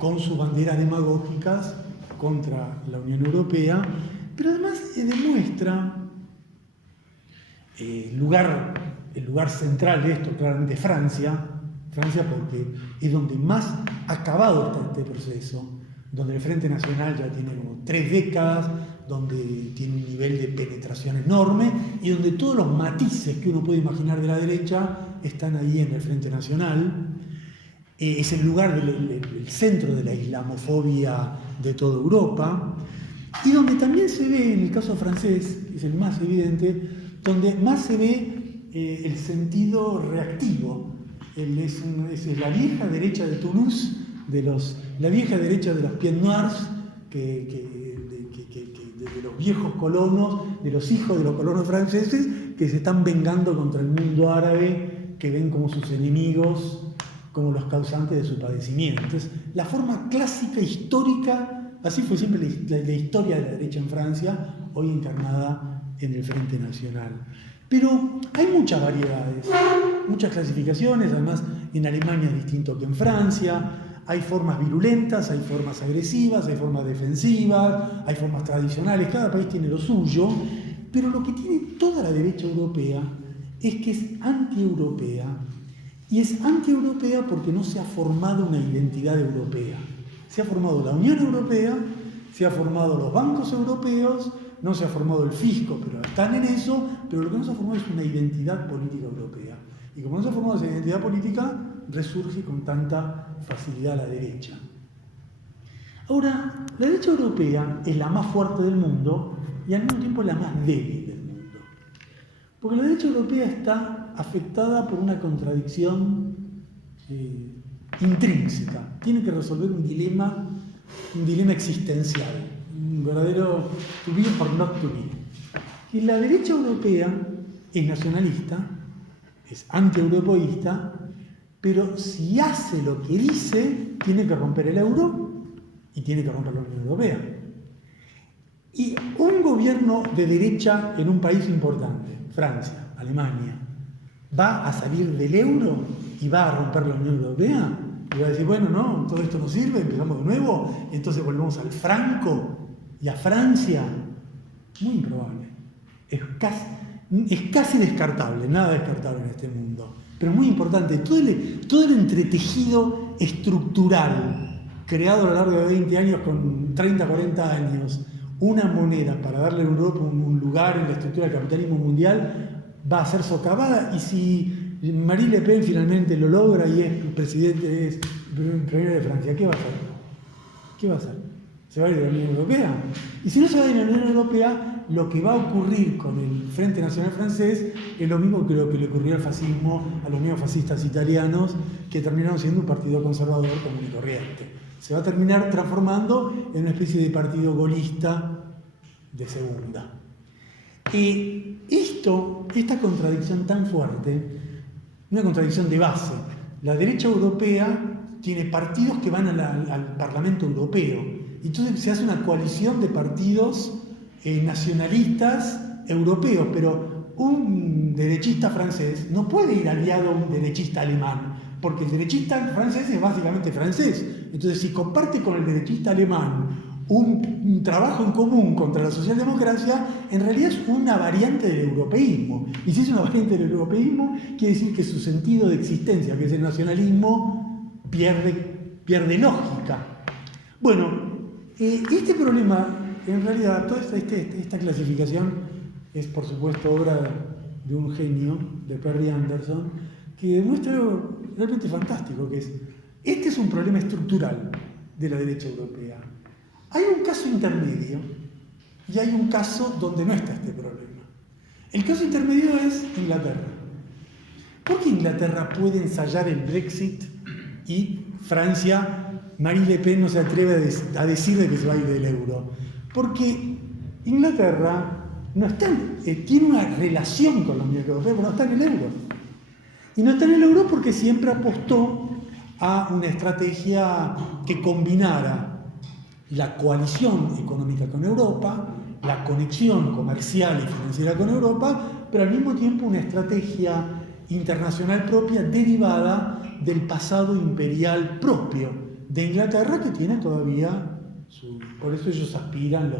con sus banderas demagógicas contra la Unión Europea, pero además demuestra el lugar central de esto, claramente Francia porque es donde más acabado está este proceso, donde el Frente Nacional ya tiene como 3 décadas, donde tiene un nivel de penetración enorme y donde todos los matices que uno puede imaginar de la derecha están ahí en el Frente Nacional. Es el lugar, el centro de la islamofobia de toda Europa, y donde también se ve, en el caso francés, que es el más evidente, donde más se ve el sentido reactivo. Es la vieja derecha de Toulouse, la vieja derecha de los Pieds Noirs, de los viejos colonos, de los hijos de los colonos franceses, que se están vengando contra el mundo árabe, que ven como sus enemigos, como los causantes de su padecimiento. Entonces, la forma clásica, histórica, así fue siempre la historia de la derecha en Francia, hoy encarnada en el Frente Nacional. Pero hay muchas variedades, muchas clasificaciones, además en Alemania es distinto que en Francia. Hay formas virulentas, hay formas agresivas, hay formas defensivas, hay formas tradicionales, cada país tiene lo suyo, pero lo que tiene toda la derecha europea es que es antieuropea, y es antieuropea porque no se ha formado una identidad europea. Se ha formado la Unión Europea, se ha formado los bancos europeos, no se ha formado el fisco, pero están en eso, pero lo que no se ha formado es una identidad política europea. Y como no se ha formado esa identidad política, resurge con tanta facilidad la derecha. Ahora, la derecha europea es la más fuerte del mundo y al mismo tiempo la más débil del mundo. Porque la derecha europea está afectada por una contradicción intrínseca. Tiene que resolver un dilema existencial, un verdadero to be or not to be. Y la derecha europea es nacionalista, es antieuropeísta, pero si hace lo que dice, tiene que romper el euro y tiene que romper la Unión Europea. Y un gobierno de derecha en un país importante, Francia, Alemania, va a salir del euro y va a romper la Unión Europea y va a decir, bueno, no, todo esto no sirve, empezamos de nuevo, y entonces volvemos al franco y a Francia. Muy improbable. Es casi descartable, nada descartable en este mundo. Pero muy importante, todo el entretejido estructural creado a lo largo de 20 años, con 30, 40 años, una moneda para darle a Europa un lugar en la estructura del capitalismo mundial, va a ser socavada. Y si Marine Le Pen finalmente lo logra y es presidente, es premier de Francia, ¿qué va a hacer? ¿Qué va a hacer? ¿Se va a ir de la Unión Europea? Y si no se va a ir de la Unión Europea, lo que va a ocurrir con el Frente Nacional francés es lo mismo que lo que le ocurrió al fascismo, a los neofascistas italianos, que terminaron siendo un partido conservador común y corriente. Se va a terminar transformando en una especie de partido golista de segunda. Esta contradicción tan fuerte, una contradicción de base. La derecha europea tiene partidos que van al Parlamento Europeo. Entonces se hace una coalición de partidos nacionalistas europeos, pero un derechista francés no puede ir aliado a un derechista alemán, porque el derechista francés es básicamente francés. Entonces, si comparte con el derechista alemán un trabajo en común contra la socialdemocracia, en realidad es una variante del europeísmo. Y si es una variante del europeísmo, quiere decir que su sentido de existencia, que es el nacionalismo, pierde lógica. Bueno, este problema, en realidad, toda esta clasificación es, por supuesto, obra de un genio, de Perry Anderson, que demuestra algo realmente fantástico, que este es un problema estructural de la derecha europea. Hay un caso intermedio y hay un caso donde no está este problema. El caso intermedio es Inglaterra. ¿Por qué Inglaterra puede ensayar el Brexit y Francia, Marine Le Pen no se atreve a decir de que se va a ir del euro? Porque Inglaterra no está, tiene una relación con la Unión Europea, pero no está en el euro. Y no está en el euro porque siempre apostó a una estrategia que combinara la coalición económica con Europa, la conexión comercial y financiera con Europa, pero al mismo tiempo una estrategia internacional propia derivada del pasado imperial propio de Inglaterra, que tiene todavía por eso ellos aspiran,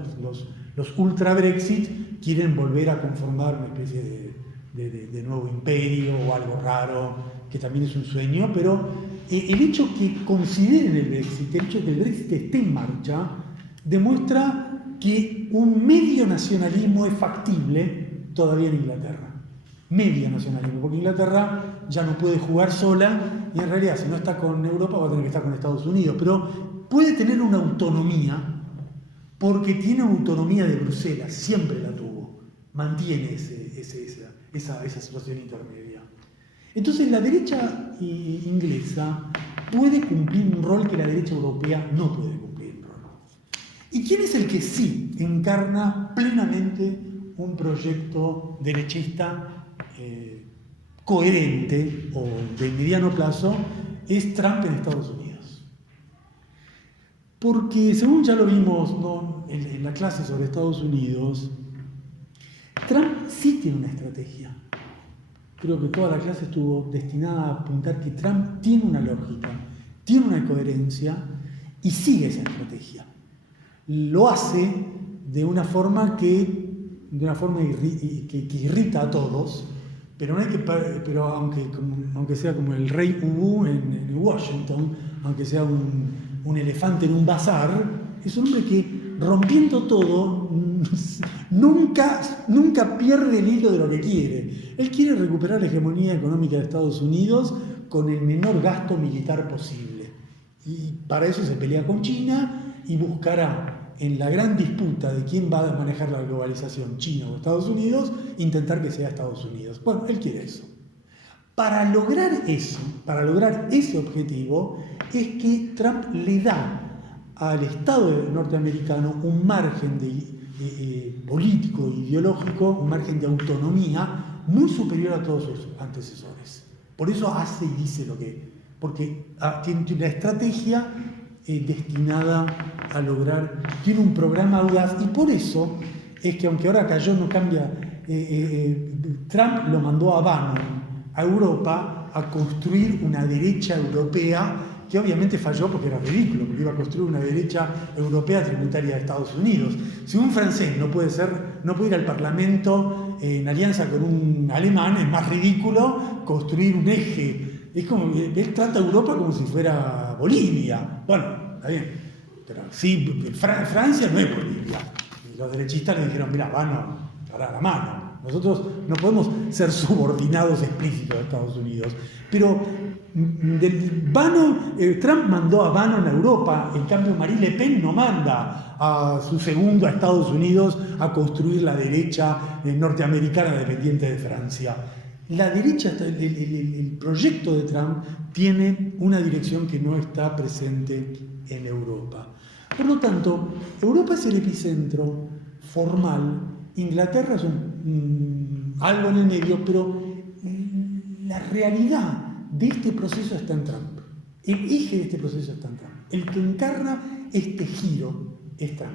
los ultra-Brexit quieren volver a conformar una especie de nuevo imperio o algo raro, que también es un sueño, pero el hecho que consideren el Brexit, el hecho de que el Brexit esté en marcha, demuestra que un medio nacionalismo es factible todavía en Inglaterra. Medio nacionalismo, porque Inglaterra ya no puede jugar sola y en realidad si no está con Europa va a tener que estar con Estados Unidos, pero puede tener una autonomía porque tiene autonomía de Bruselas, siempre la tuvo, mantiene esa situación intermedia. Entonces la derecha inglesa puede cumplir un rol que la derecha europea no puede cumplir. ¿Y quién es el que sí encarna plenamente un proyecto derechista coherente o de mediano plazo? Es Trump en Estados Unidos. Porque según ya lo vimos, ¿no?, en la clase sobre Estados Unidos, Trump sí tiene una estrategia. Creo que toda la clase estuvo destinada a apuntar que Trump tiene una lógica, tiene una coherencia y sigue esa estrategia. Lo hace de una forma que irrita a todos, pero, aunque sea como el rey Ubu en Washington, aunque sea un elefante en un bazar, es un hombre que, rompiendo todo, nunca pierde el hilo de lo que quiere. Él quiere recuperar la hegemonía económica de Estados Unidos con el menor gasto militar posible. Y para eso se pelea con China y buscará, en la gran disputa de quién va a manejar la globalización, China o Estados Unidos, intentar que sea Estados Unidos. Bueno, él quiere eso. Para lograr ese objetivo, es que Trump le da al Estado norteamericano un margen político, ideológico, un margen de autonomía muy superior a todos sus antecesores. Por eso hace y dice porque tiene una estrategia destinada a lograr, tiene un programa audaz, y por eso es que aunque ahora cayó, no cambia, Trump lo mandó a Bannon, a Europa, a construir una derecha europea que obviamente falló porque era ridículo, porque iba a construir una derecha europea tributaria de Estados Unidos. Si un francés no puede ir al Parlamento en alianza con un alemán, es más ridículo construir un eje. Es como, él trata a Europa como si fuera Bolivia. Bueno, está bien, pero sí, Francia no es Bolivia. Y los derechistas le dijeron, mira, Bannon, para la mano. Nosotros no podemos ser subordinados explícitos de Estados Unidos. Pero Trump mandó a Bannon a Europa, en cambio Marine Le Pen no manda a su segundo a Estados Unidos a construir la derecha norteamericana dependiente de Francia. La derecha, el proyecto de Trump tiene una dirección que no está presente en Europa. Por lo tanto, Europa es el epicentro formal Inglaterra es algo en el medio, pero la realidad de este proceso está en Trump. El eje de este proceso está en Trump. El que encarna este giro es Trump.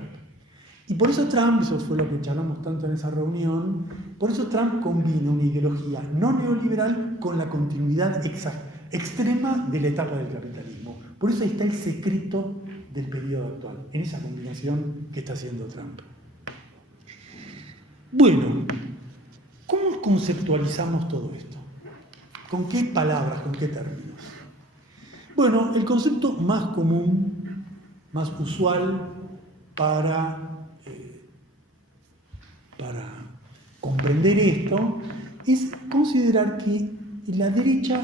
Y por eso Trump, eso fue lo que charlamos tanto en esa reunión, por eso Trump combina una ideología no neoliberal con la continuidad extrema de la etapa del capitalismo. Por eso ahí está el secreto del periodo actual, en esa combinación que está haciendo Trump. Bueno, ¿cómo conceptualizamos todo esto? ¿Con qué palabras, con qué términos? Bueno, el concepto más común, más usual para comprender esto es considerar que la derecha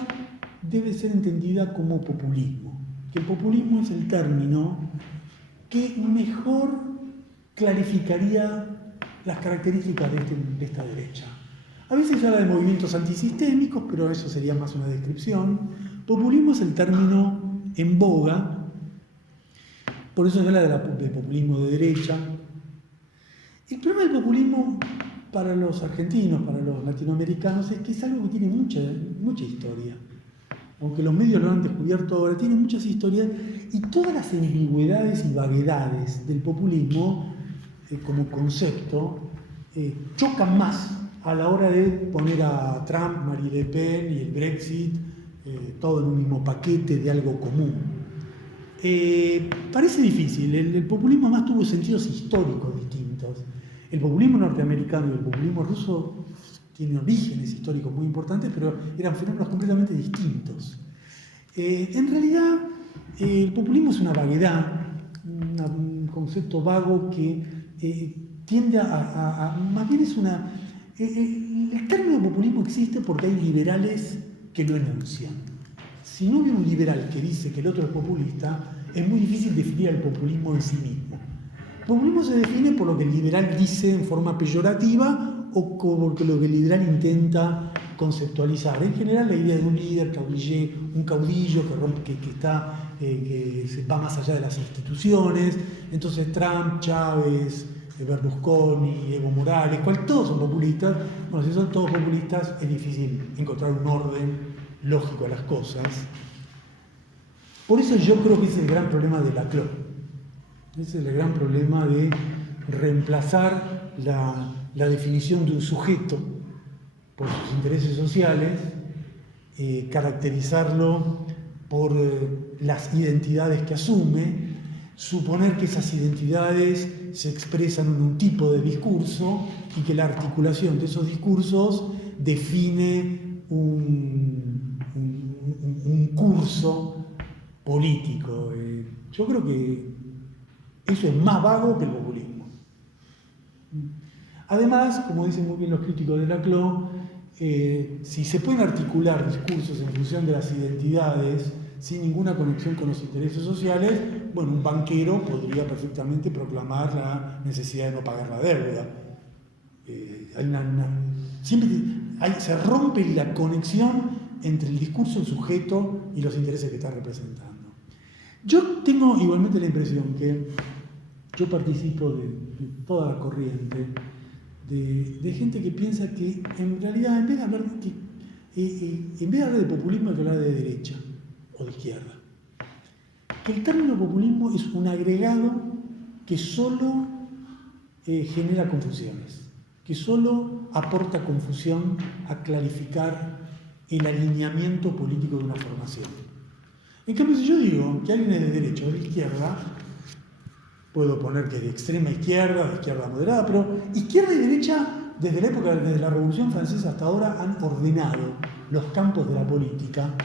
debe ser entendida como populismo, que el populismo es el término que mejor clarificaría las características de esta derecha. A veces se habla de movimientos antisistémicos, pero eso sería más una descripción. Populismo es el término en boga, por eso se habla de populismo de derecha. El problema del populismo para los argentinos, para los latinoamericanos, es que es algo que tiene mucha historia. Aunque los medios lo han descubierto ahora, tiene muchas historias y todas las ambigüedades y vaguedades del populismo como concepto chocan más a la hora de poner a Trump, Marine Le Pen y el Brexit todo en un mismo paquete de algo común. Parece difícil, el populismo además tuvo sentidos históricos distintos. El populismo norteamericano y el populismo ruso tienen orígenes históricos muy importantes, pero eran fenómenos completamente distintos. En realidad, el populismo es una vaguedad, un concepto vago que tiende más bien es una... el término populismo existe porque hay liberales que lo enuncian. Si no hubiera un liberal que dice que el otro es populista, es muy difícil definir el populismo en sí mismo. El populismo se define por lo que el liberal dice en forma peyorativa o por lo que el liberal intenta conceptualizar. En general, la idea de un líder, un caudillo que va más allá de las instituciones. Entonces, Trump, Chávez, Berlusconi, Evo Morales, todos son populistas. Bueno, si son todos populistas, es difícil encontrar un orden lógico a las cosas. Por eso yo creo que ese es el gran problema de Laclau. Ese es el gran problema de reemplazar la definición de un sujeto por sus intereses sociales, caracterizarlo por las identidades que asume, suponer que esas identidades se expresan en un tipo de discurso y que la articulación de esos discursos define un curso político. Yo creo que eso es más vago que el populismo. Además, como dicen muy bien los críticos de Laclau, si se pueden articular discursos en función de las identidades sin ninguna conexión con los intereses sociales, bueno, un banquero podría perfectamente proclamar la necesidad de no pagar la deuda. Se rompe la conexión entre el discurso, el sujeto y los intereses que está representando. Yo tengo igualmente la impresión que yo participo de toda la corriente de gente que piensa que en realidad en vez de hablar de populismo hay que hablar de derecha o de izquierda. Que el término populismo es un agregado que solo genera confusiones, que solo aporta confusión a clarificar el alineamiento político de una formación. En cambio, si yo digo que alguien es de derecha o de izquierda, puedo poner que de extrema izquierda, de izquierda moderada, pero izquierda y derecha, desde la Revolución Francesa hasta ahora, han ordenado los campos de la política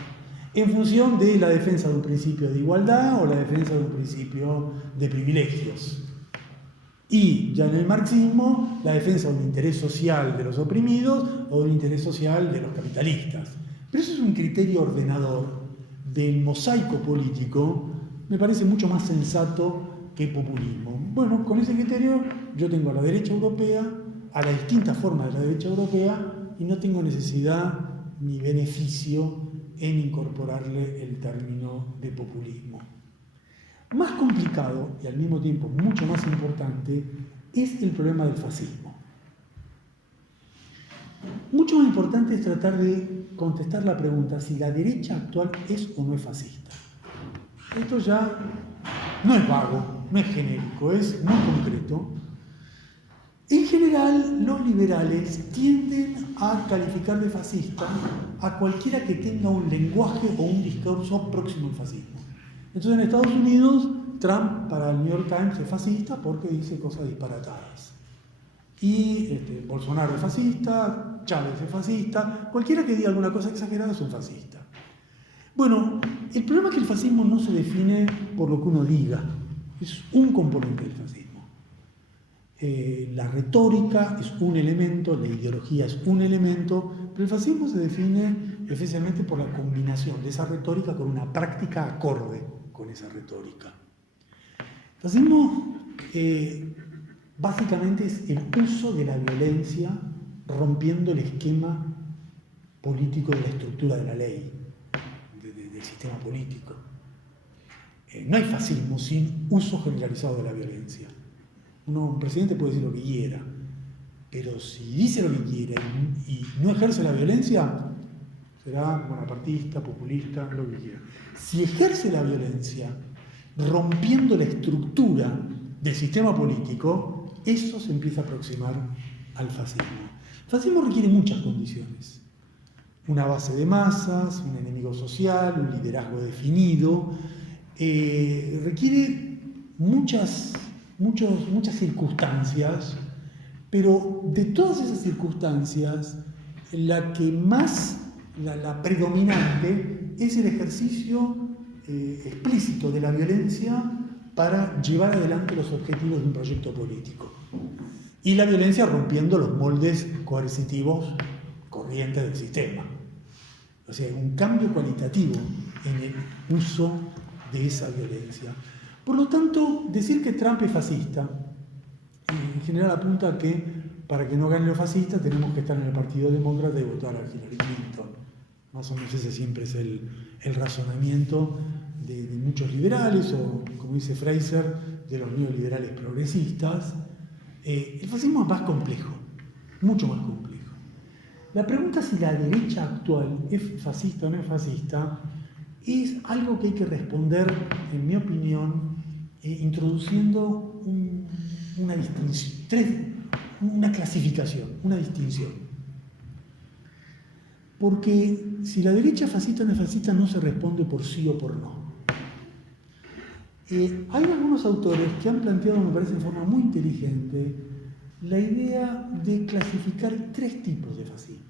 en función de la defensa de un principio de igualdad o la defensa de un principio de privilegios. Y ya en el marxismo, la defensa de un interés social de los oprimidos o de un interés social de los capitalistas. Pero eso es un criterio ordenador del mosaico político, me parece mucho más sensato que el populismo. Bueno, con ese criterio yo tengo a la derecha europea, a las distintas formas de la derecha europea, y no tengo necesidad ni beneficio en incorporarle el término de populismo. Más complicado y al mismo tiempo mucho más importante es el problema del fascismo. mucho más importante es tratar de contestar la pregunta si la derecha actual es o no es fascista. Esto ya no es vago, no es genérico, es muy concreto. En general, los liberales tienden a calificar de fascista a cualquiera que tenga un lenguaje o un discurso próximo al fascismo. Entonces, en Estados Unidos, Trump para el New York Times es fascista porque dice cosas disparatadas. Y Bolsonaro es fascista, Chávez es fascista, cualquiera que diga alguna cosa exagerada es un fascista. Bueno, el problema es que el fascismo no se define por lo que uno diga, es un componente del fascismo. La retórica es un elemento, la ideología es un elemento, pero el fascismo se define especialmente por la combinación de esa retórica con una práctica acorde con esa retórica. El fascismo básicamente es el uso de la violencia rompiendo el esquema político de la estructura de la ley, del sistema político. No hay fascismo sin uso generalizado de la violencia. Un presidente puede decir lo que quiera, pero si dice lo que quiera y no ejerce la violencia, será bonapartista, populista, lo que quiera. Si ejerce la violencia rompiendo la estructura del sistema político, eso se empieza a aproximar al fascismo. El fascismo requiere muchas condiciones. Una base de masas, un enemigo social, un liderazgo definido. Requiere muchas circunstancias, pero de todas esas circunstancias, la predominante es el ejercicio explícito de la violencia para llevar adelante los objetivos de un proyecto político. Y la violencia rompiendo los moldes coercitivos corrientes del sistema. O sea, un cambio cualitativo en el uso de esa violencia. Por lo tanto, decir que Trump es fascista, en general apunta a que para que no gane los fascistas tenemos que estar en el Partido Demócrata y votar a Hillary Clinton. Más o menos ese siempre es el razonamiento de muchos liberales, o como dice Fraser, de los neoliberales progresistas. El fascismo es más complejo, mucho más complejo. La pregunta si la derecha actual es fascista o no es fascista es algo que hay que responder, en mi opinión, introduciendo una distinción, una clasificación, una distinción. Porque si la derecha es fascista o no es fascista no se responde por sí o por no. Hay algunos autores que han planteado, me parece, en forma muy inteligente, la idea de clasificar 3 tipos de fascismo.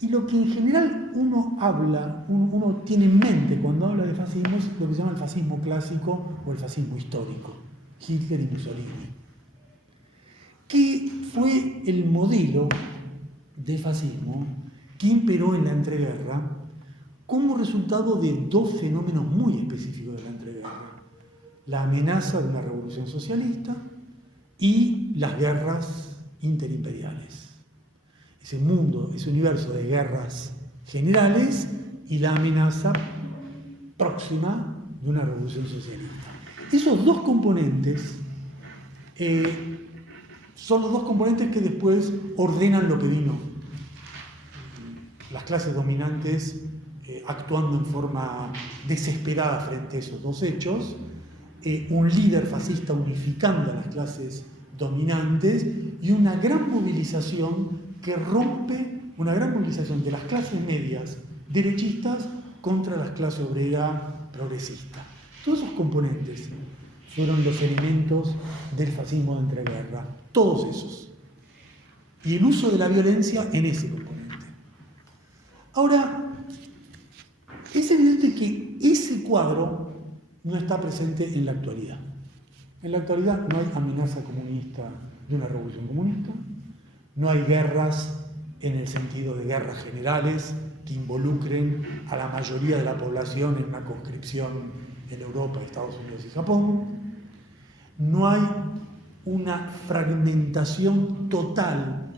Y lo que en general uno tiene en mente cuando habla de fascismo es lo que se llama el fascismo clásico o el fascismo histórico, Hitler y Mussolini, que fue el modelo de fascismo que imperó en la entreguerra como resultado de 2 fenómenos muy específicos de la entreguerra: la amenaza de una revolución socialista y las guerras interimperiales. Ese mundo, ese universo de guerras generales y la amenaza próxima de una revolución socialista. Esos 2 componentes son los 2 componentes que después ordenan lo que vino. Las clases dominantes actuando en forma desesperada frente a esos 2 hechos, un líder fascista unificando a las clases dominantes y una gran movilización que rompe, una gran movilización de las clases medias derechistas contra las clases obrera progresista. Todos esos componentes fueron los elementos del fascismo de entreguerra, todos esos. Y el uso de la violencia en ese componente. Ahora, es evidente que ese cuadro no está presente en la actualidad. En la actualidad no hay amenaza comunista de una revolución comunista, no hay guerras en el sentido de guerras generales que involucren a la mayoría de la población en una conscripción en Europa, Estados Unidos y Japón, no hay una fragmentación total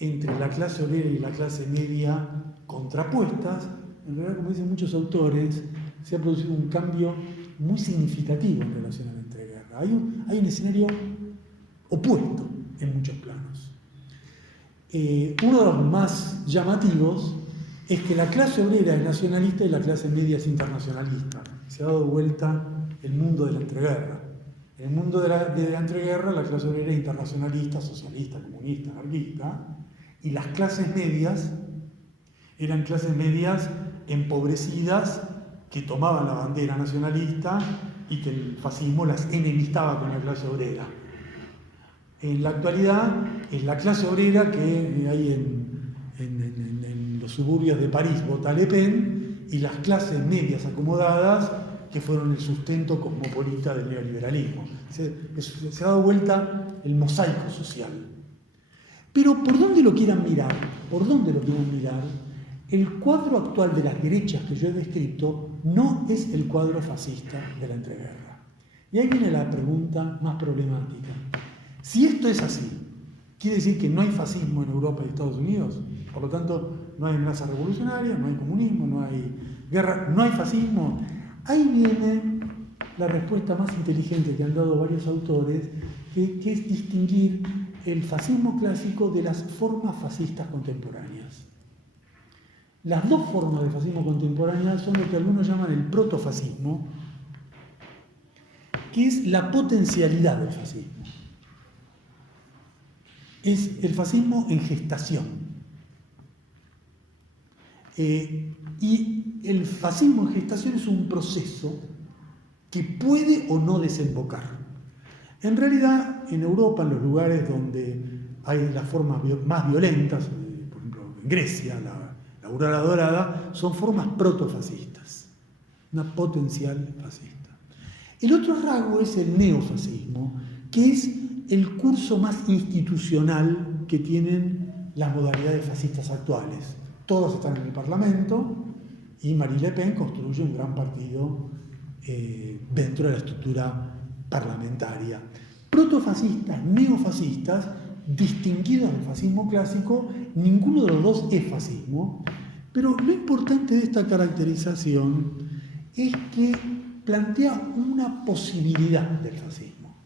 entre la clase obrera y la clase media contrapuestas. En realidad, como dicen muchos autores, se ha producido un cambio muy significativo en relación a la entreguerra. Hay un escenario opuesto en muchos planos. Uno de los más llamativos es que la clase obrera es nacionalista y la clase media es internacionalista. Se ha dado vuelta el mundo de la entreguerra. En el mundo de la entreguerra, la clase obrera es internacionalista, socialista, comunista, anarquista, y las clases medias eran clases medias empobrecidas que tomaban la bandera nacionalista y que el fascismo las enemistaba con la clase obrera. En la actualidad es la clase obrera que hay en los suburbios de París vota Le Pen, y las clases medias acomodadas que fueron el sustento cosmopolita del neoliberalismo. Se ha dado vuelta el mosaico social. Pero por donde lo quieran mirar, el cuadro actual de las derechas que yo he descrito no es el cuadro fascista de la entreguerra. Y ahí viene la pregunta más problemática. Si esto es así, ¿quiere decir que no hay fascismo en Europa y Estados Unidos? Por lo tanto, no hay amenaza revolucionaria, no hay comunismo, no hay guerra, no hay fascismo. Ahí viene la respuesta más inteligente que han dado varios autores, que es distinguir el fascismo clásico de las formas fascistas contemporáneas. Las dos formas de fascismo contemporáneo son lo que algunos llaman el protofascismo, que es la potencialidad del fascismo. Es el fascismo en gestación. Y el fascismo en gestación es un proceso que puede o no desembocar. En realidad, en Europa, en los lugares donde hay las formas más violentas, por ejemplo, en Grecia, la aurora dorada, son formas protofascistas, una potencial fascista. El otro rasgo es el neofascismo, que es el curso más institucional que tienen las modalidades fascistas actuales. Todos están en el Parlamento y Marine Le Pen construye un gran partido dentro de la estructura parlamentaria. Protofascistas, neofascistas, distinguidos del fascismo clásico, ninguno de los dos es fascismo, pero lo importante de esta caracterización es que plantea una posibilidad del fascismo.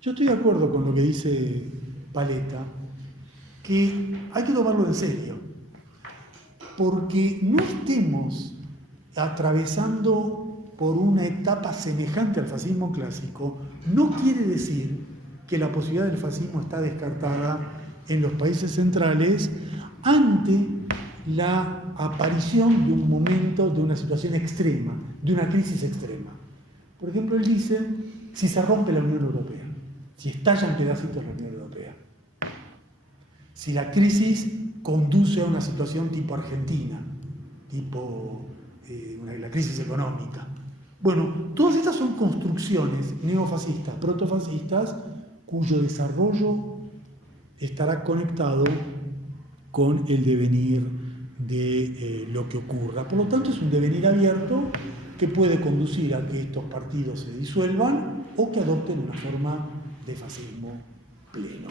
Yo estoy de acuerdo con lo que dice Paletta, que hay que tomarlo en serio, porque no estemos atravesando por una etapa semejante al fascismo clásico, no quiere decir que la posibilidad del fascismo está descartada en los países centrales ante la aparición de un momento, de una situación extrema, de una crisis extrema. Por ejemplo, él dice, si se rompe la Unión Europea, si estallan pedacitos la Unión Europea, si la crisis conduce a una situación tipo Argentina, tipo la crisis económica. Bueno, todas estas son construcciones neofascistas, protofascistas, cuyo desarrollo estará conectado con el devenir de lo que ocurra. Por lo tanto, es un devenir abierto que puede conducir a que estos partidos se disuelvan o que adopten una forma de fascismo pleno.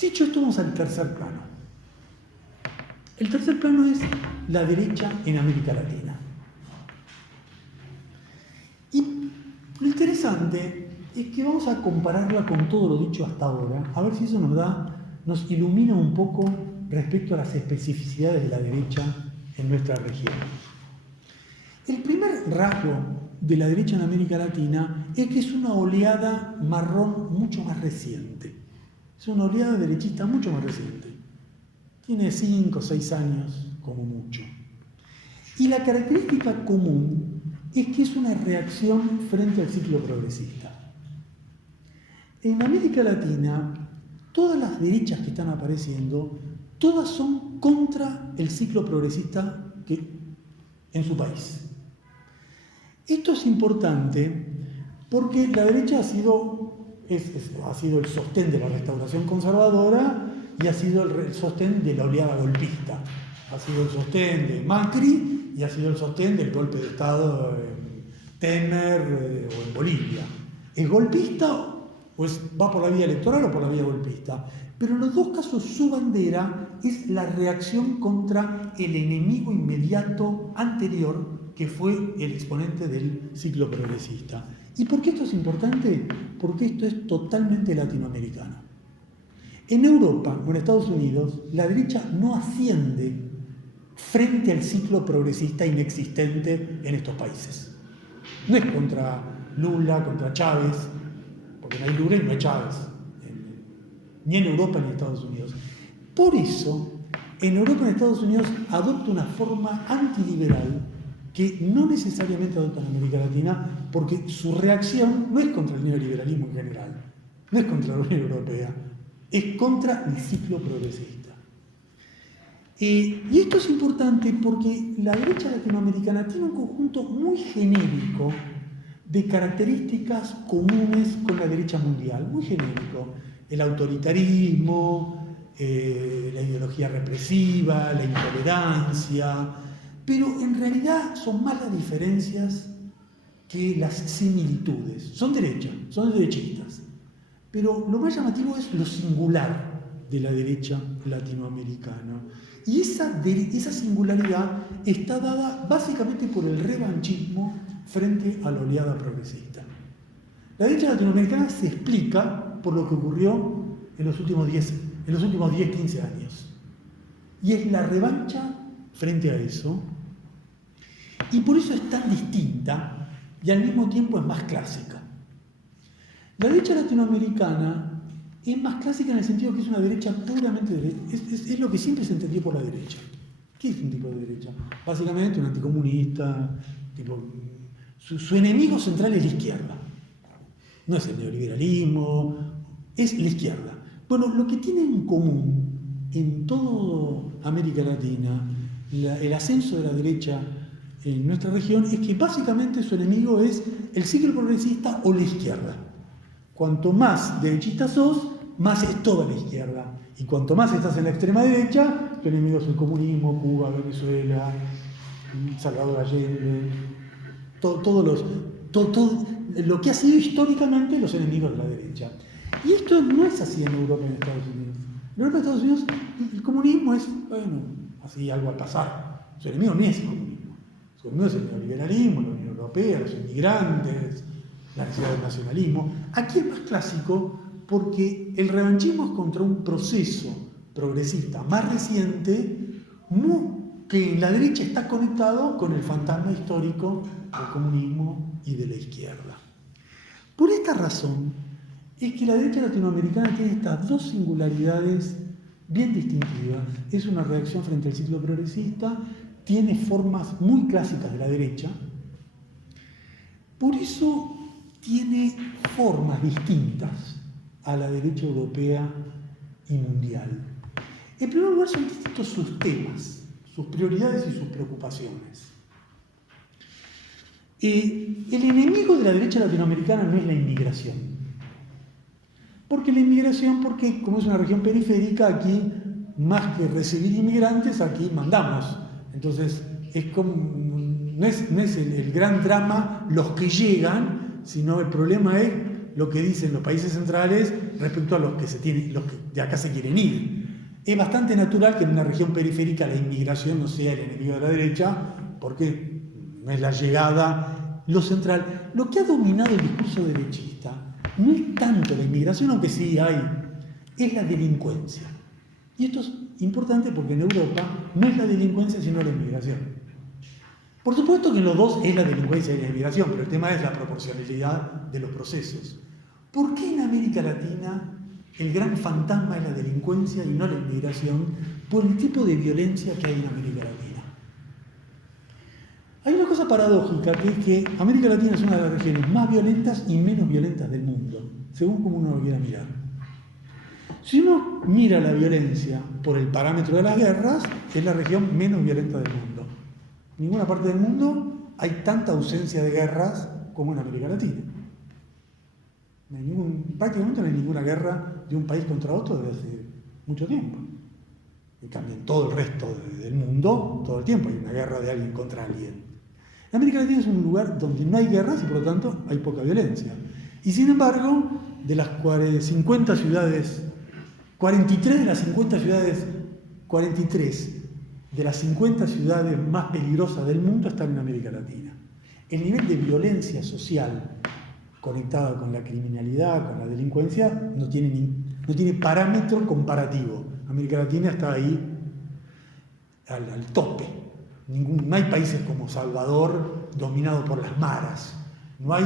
Dicho esto, vamos al tercer plano. El tercer plano es la derecha en América Latina. Y lo interesante es que vamos a compararla con todo lo dicho hasta ahora, a ver si eso nos ilumina un poco respecto a las especificidades de la derecha en nuestra región. El primer rasgo de la derecha en América Latina es que es una oleada marrón mucho más reciente. Es una oleada derechista mucho más reciente. Tiene 5 o 6 años como mucho. Y la característica común es que es una reacción frente al ciclo progresista. En América Latina, todas las derechas que están apareciendo, todas son contra el ciclo progresista en su país. Esto es importante porque la derecha ha sido el sostén de la restauración conservadora y ha sido el sostén de la oleada golpista. Ha sido el sostén de Macri y ha sido el sostén del golpe de Estado en Temer o en Bolivia. ¿Es golpista? Pues va por la vía electoral o por la vía golpista. Pero en los dos casos su bandera es la reacción contra el enemigo inmediato anterior que fue el exponente del ciclo progresista. ¿Y por qué esto es importante? Porque esto es totalmente latinoamericano. En Europa o en Estados Unidos, la derecha no asciende frente al ciclo progresista inexistente en estos países. No es contra Lula, contra Chávez, porque no hay Lula y no hay Chávez, ni en Europa ni en Estados Unidos. Por eso, en Europa y en Estados Unidos adopta una forma antiliberal que no necesariamente adopta en América Latina, porque su reacción no es contra el neoliberalismo en general, no es contra la Unión Europea, es contra el ciclo progresista. Y esto es importante porque la derecha latinoamericana tiene un conjunto muy genérico de características comunes con la derecha mundial, muy genérico. El autoritarismo, la ideología represiva, la intolerancia, pero en realidad son más las diferencias que las similitudes. Son derechas, son derechistas, pero lo más llamativo es lo singular de la derecha latinoamericana. Y esa singularidad está dada básicamente por el revanchismo frente a la oleada progresista. La derecha latinoamericana se explica por lo que ocurrió en los últimos 10, 15 años. Y es la revancha frente a eso, y por eso es tan distinta y al mismo tiempo es más clásica. La derecha latinoamericana es más clásica en el sentido que es una derecha puramente es lo que siempre se entendió por la derecha. ¿Qué es un tipo de derecha? Básicamente un anticomunista, su enemigo central es la izquierda. No es el neoliberalismo, es la izquierda. Bueno, lo que tiene en común en toda América Latina, el ascenso de la derecha en nuestra región, es que básicamente su enemigo es el ciclo progresista o la izquierda. Cuanto más derechista sos, más es toda la izquierda. Y cuanto más estás en la extrema derecha, tu enemigo es el comunismo, Cuba, Venezuela, Salvador Allende, todo lo que ha sido históricamente los enemigos de la derecha. Y esto no es así en Europa y en Estados Unidos. En Europa y Estados Unidos el comunismo es, bueno, así algo al pasar. Su enemigo no es el comunismo. Su enemigo es el neoliberalismo, la Unión Europea, los inmigrantes, la necesidad del nacionalismo. Aquí es más clásico porque el revanchismo es contra un proceso progresista más reciente que en la derecha está conectado con el fantasma histórico del comunismo y de la izquierda. Por esta razón es que la derecha latinoamericana tiene estas dos singularidades bien distintivas. Es una reacción frente al ciclo progresista, tiene formas muy clásicas de la derecha, por eso tiene formas distintas a la derecha europea y mundial. En primer lugar, son distintos sus temas, sus prioridades y sus preocupaciones. El enemigo de la derecha latinoamericana no es la inmigración. Porque como es una región periférica, aquí, más que recibir inmigrantes, aquí mandamos. Entonces, no es el gran drama los que llegan, sino el problema es lo que dicen los países centrales respecto a los que de acá se quieren ir. Es bastante natural que en una región periférica la inmigración no sea el enemigo de la derecha, porque no es la llegada lo central. Lo que ha dominado el discurso derechista no es tanto la inmigración, aunque sí hay, es la delincuencia. Y esto es importante porque en Europa no es la delincuencia sino la inmigración. Por supuesto que en los dos es la delincuencia y la inmigración, pero el tema es la proporcionalidad de los procesos. ¿Por qué en América Latina el gran fantasma es la delincuencia y no la inmigración? Por el tipo de violencia que hay en América Latina. Hay una cosa paradójica, que es que América Latina es una de las regiones más violentas y menos violentas del mundo, según como uno lo quiera mirar. Si uno mira la violencia por el parámetro de las guerras, es la región menos violenta del mundo. En ninguna parte del mundo hay tanta ausencia de guerras como en América Latina. Prácticamente no hay ninguna guerra de un país contra otro desde hace mucho tiempo. En cambio, en todo el resto del mundo, todo el tiempo hay una guerra de alguien contra alguien. América Latina es un lugar donde no hay guerras y por lo tanto hay poca violencia. Y sin embargo, de las 50 ciudades, 43 de las 50 ciudades, 43 de las 50 ciudades más peligrosas del mundo están en América Latina. El nivel de violencia social conectada con la criminalidad, con la delincuencia, no tiene no tiene parámetro comparativo. América Latina está ahí al tope. No hay países como Salvador dominado por las maras. No hay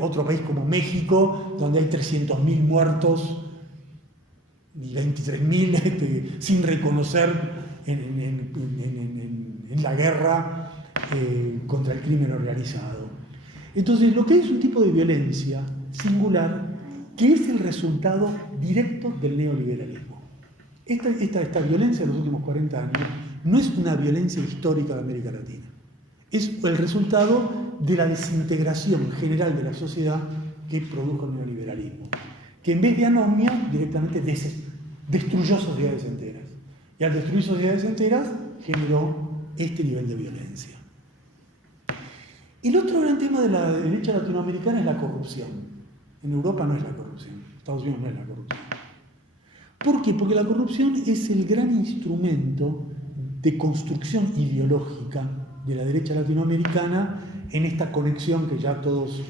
otro país como México donde hay 300.000 muertos y 23.000 sin reconocer en la guerra contra el crimen organizado. Entonces, lo que hay es un tipo de violencia singular que es el resultado directo del neoliberalismo. Esta violencia de los últimos 40 años no es una violencia histórica de América Latina. Es el resultado de la desintegración general de la sociedad que produjo el neoliberalismo, que en vez de anomia directamente destruyó sociedades enteras. Y al destruir sociedades enteras generó este nivel de violencia. El otro gran tema de la derecha latinoamericana es la corrupción. En Europa no es la corrupción, en Estados Unidos no es la corrupción. ¿Por qué? Porque la corrupción es el gran instrumento de construcción ideológica de la derecha latinoamericana en esta conexión que ya todos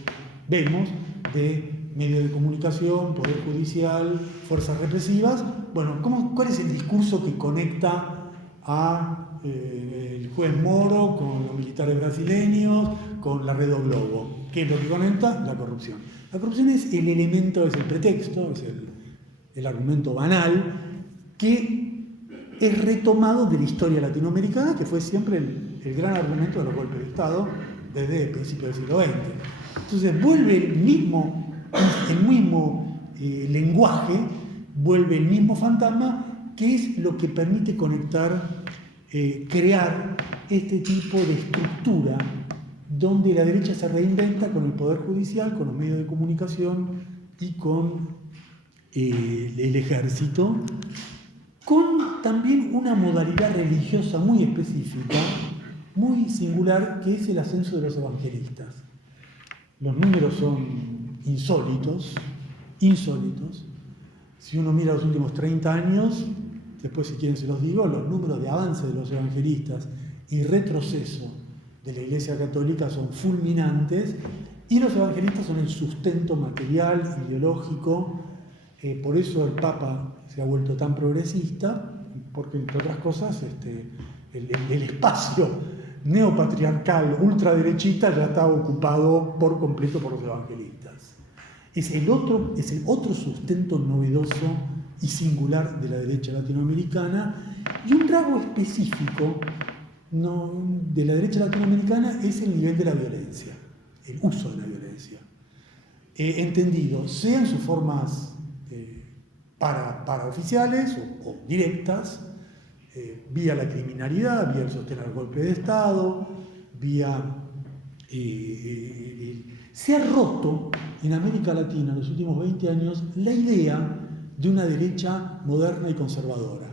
vemos de medios de comunicación, poder judicial, fuerzas represivas. Bueno, ¿cuál es el discurso que conecta a el juez Moro con los militares brasileños, con la Red Globo? ¿Qué es lo que conecta? La corrupción. La corrupción es el elemento, es el pretexto, es el argumento banal que es retomado de la historia latinoamericana, que fue siempre el gran argumento de los golpes de Estado desde el principio del siglo XX. Entonces vuelve el mismo lenguaje, vuelve el mismo fantasma, que es lo que permite conectar, crear este tipo de estructura donde la derecha se reinventa con el poder judicial, con los medios de comunicación y con el ejército, con también una modalidad religiosa muy específica, muy singular, que es el ascenso de los evangelistas. Los números son insólitos. Si uno mira los últimos 30 años, después si quieren se los digo, los números de avance de los evangelistas y retroceso de la Iglesia Católica son fulminantes, y los evangelistas son el sustento material, ideológico. Por eso el Papa se ha vuelto tan progresista, porque entre otras cosas el espacio neopatriarcal ultraderechista ya está ocupado por completo por los evangelistas. Es el otro sustento novedoso y singular de la derecha latinoamericana, y un rasgo específico de la derecha latinoamericana es el nivel de la violencia, el uso de la violencia, entendido sea en sus formas paraoficiales o directas, vía la criminalidad, vía el sostén al golpe de Estado, vía... se ha roto en América Latina en los últimos 20 años la idea de una derecha moderna y conservadora.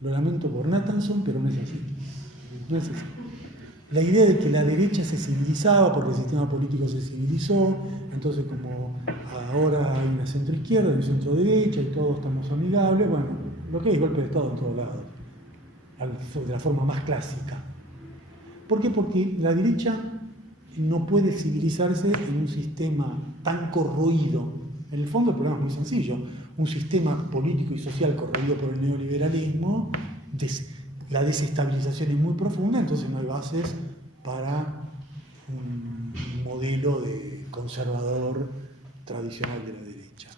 Lo lamento por Nathanson, pero no es así. No es así. La idea de que la derecha se civilizaba porque el sistema político se civilizó, entonces como ahora hay una centroizquierda y una centroderecha y todos estamos amigables, bueno, lo que hay es golpe de Estado en todos lados, de la forma más clásica. ¿Por qué? Porque la derecha no puede civilizarse en un sistema tan corroído. En el fondo el problema es muy sencillo. Un sistema político y social corroído por el neoliberalismo, la desestabilización es muy profunda, entonces no hay bases para un modelo de conservador tradicional de la derecha.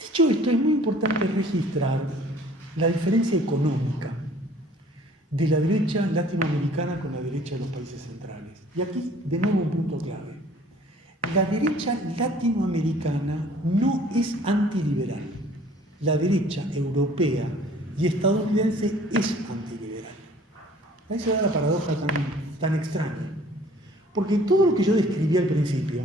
Dicho esto, es muy importante registrar la diferencia económica de la derecha latinoamericana con la derecha de los países centrales. Y aquí, de nuevo, un punto clave. La derecha latinoamericana no es antiliberal. La derecha europea y estadounidense es antiliberal. Ahí se da la paradoja tan extraña. Porque todo lo que yo describí al principio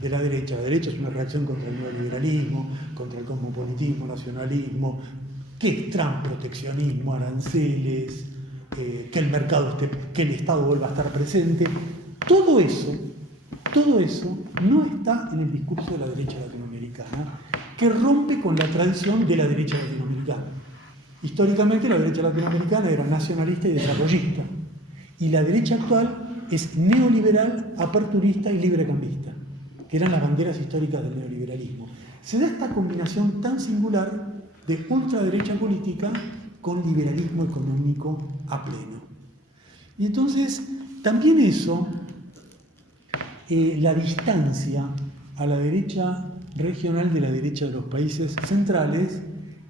de la derecha es una reacción contra el neoliberalismo, contra el cosmopolitismo, nacionalismo, que es Trump, proteccionismo, aranceles, que el mercado que el Estado vuelva a estar presente. Todo eso no está en el discurso de la derecha latinoamericana, que rompe con la tradición de la derecha latinoamericana. Históricamente la derecha latinoamericana era nacionalista y desarrollista, y la derecha actual es neoliberal, aperturista y librecambista, que eran las banderas históricas del neoliberalismo. se da esta combinación tan singular de ultraderecha política con liberalismo económico a pleno. Y entonces, también eso, la distancia a la derecha regional de la derecha de los países centrales,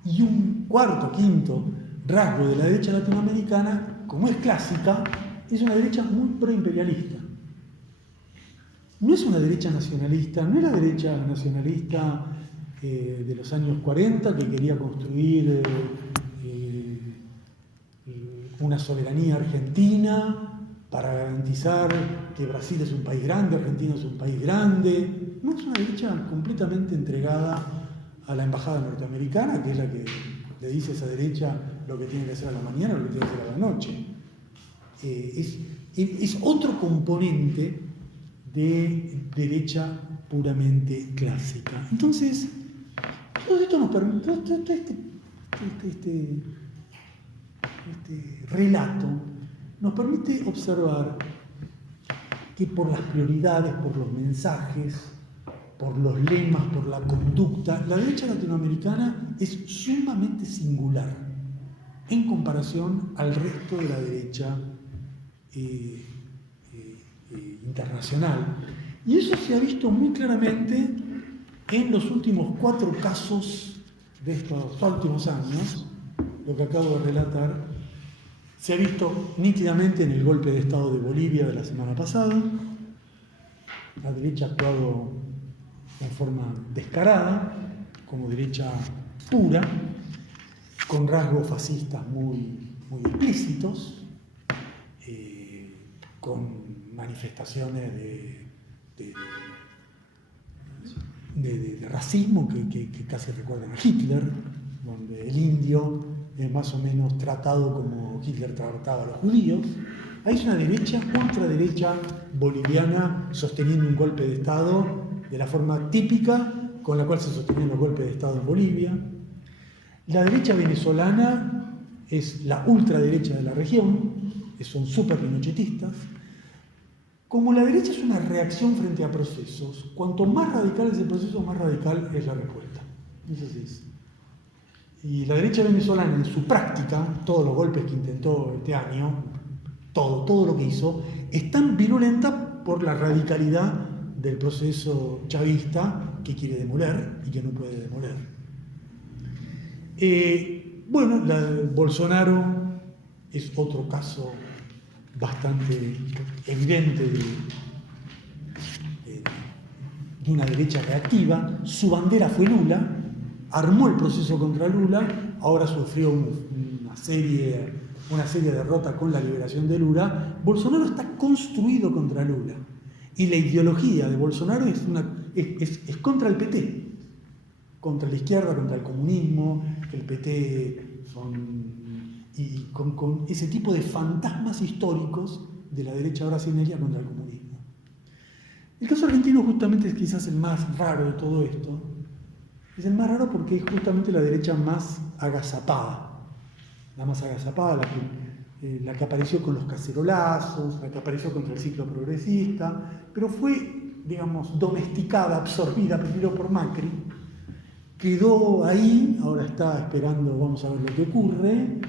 y un cuarto, quinto rasgo de la derecha latinoamericana, como es clásica, es una derecha muy proimperialista. No es una derecha nacionalista, no es la derecha nacionalista de los años 40 que quería construir una soberanía argentina para garantizar que Brasil es un país grande, Argentina es un país grande. No, es una derecha completamente entregada a la embajada norteamericana, que es la que le dice a esa derecha lo que tiene que hacer a la mañana, lo que tiene que hacer a la noche. Es otro componente de derecha puramente clásica. Entonces, todo esto nos permite, este relato nos permite observar que por las prioridades, por los mensajes, por los lemas, por la conducta, la derecha latinoamericana es sumamente singular en comparación al resto de la derecha internacional. Y eso se ha visto muy claramente en los últimos 4 casos de estos últimos años, lo que acabo de relatar. Se ha visto nítidamente en el golpe de Estado de Bolivia de la semana pasada. La derecha ha actuado en forma descarada, como derecha pura, con rasgos fascistas muy explícitos, con manifestaciones de racismo que casi recuerdan a Hitler, donde el indio es más o menos tratado como Hitler trataba a los judíos. Hay una derecha, ultraderecha boliviana sosteniendo un golpe de Estado de la forma típica con la cual se sostenían los golpes de Estado en Bolivia. La derecha venezolana es la ultraderecha de la región, son súper pinochetistas. Como la derecha es una reacción frente a procesos, cuanto más radical es el proceso, más radical es la respuesta. Eso sí es. Y la derecha venezolana, en su práctica, todos los golpes que intentó este año, todo lo que hizo, es tan virulenta por la radicalidad del proceso chavista que quiere demoler y que no puede demoler. Bolsonaro es otro caso bastante evidente de una derecha reactiva. Su bandera fue Lula, armó el proceso contra Lula, ahora sufrió una serie de derrotas con la liberación de Lula. Bolsonaro está construido contra Lula. Y la ideología de Bolsonaro es contra el PT, contra la izquierda, contra el comunismo, el PT y con ese tipo de fantasmas históricos de la derecha brasileña contra el comunismo. El caso argentino justamente es quizás el más raro de todo esto. Es el más raro porque es justamente la derecha más agazapada. La que apareció con los cacerolazos, la que apareció contra el ciclo progresista, pero fue, digamos, domesticada, absorbida primero por Macri, quedó ahí, ahora está esperando, vamos a ver lo que ocurre,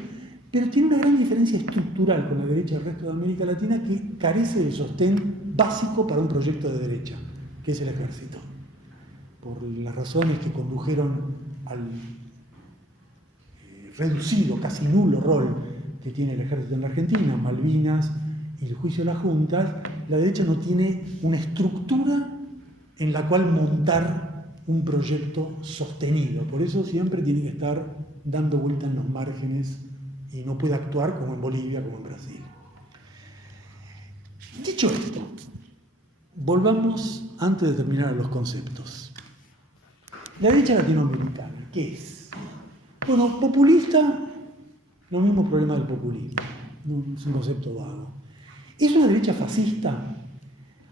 pero tiene una gran diferencia estructural con la derecha del resto de América Latina que carece del sostén básico para un proyecto de derecha, que es el ejército, por las razones que condujeron al reducido, casi nulo rol que tiene el ejército en la Argentina, Malvinas y el juicio de las juntas. La derecha no tiene una estructura en la cual montar un proyecto sostenido. Por eso siempre tiene que estar dando vueltas en los márgenes y no puede actuar como en Bolivia, como en Brasil. Dicho esto, volvamos antes de terminar a los conceptos. La derecha latinoamericana, ¿qué es? Bueno, populista, los mismos problemas del populismo, no, es un concepto vago. ¿Es una derecha fascista?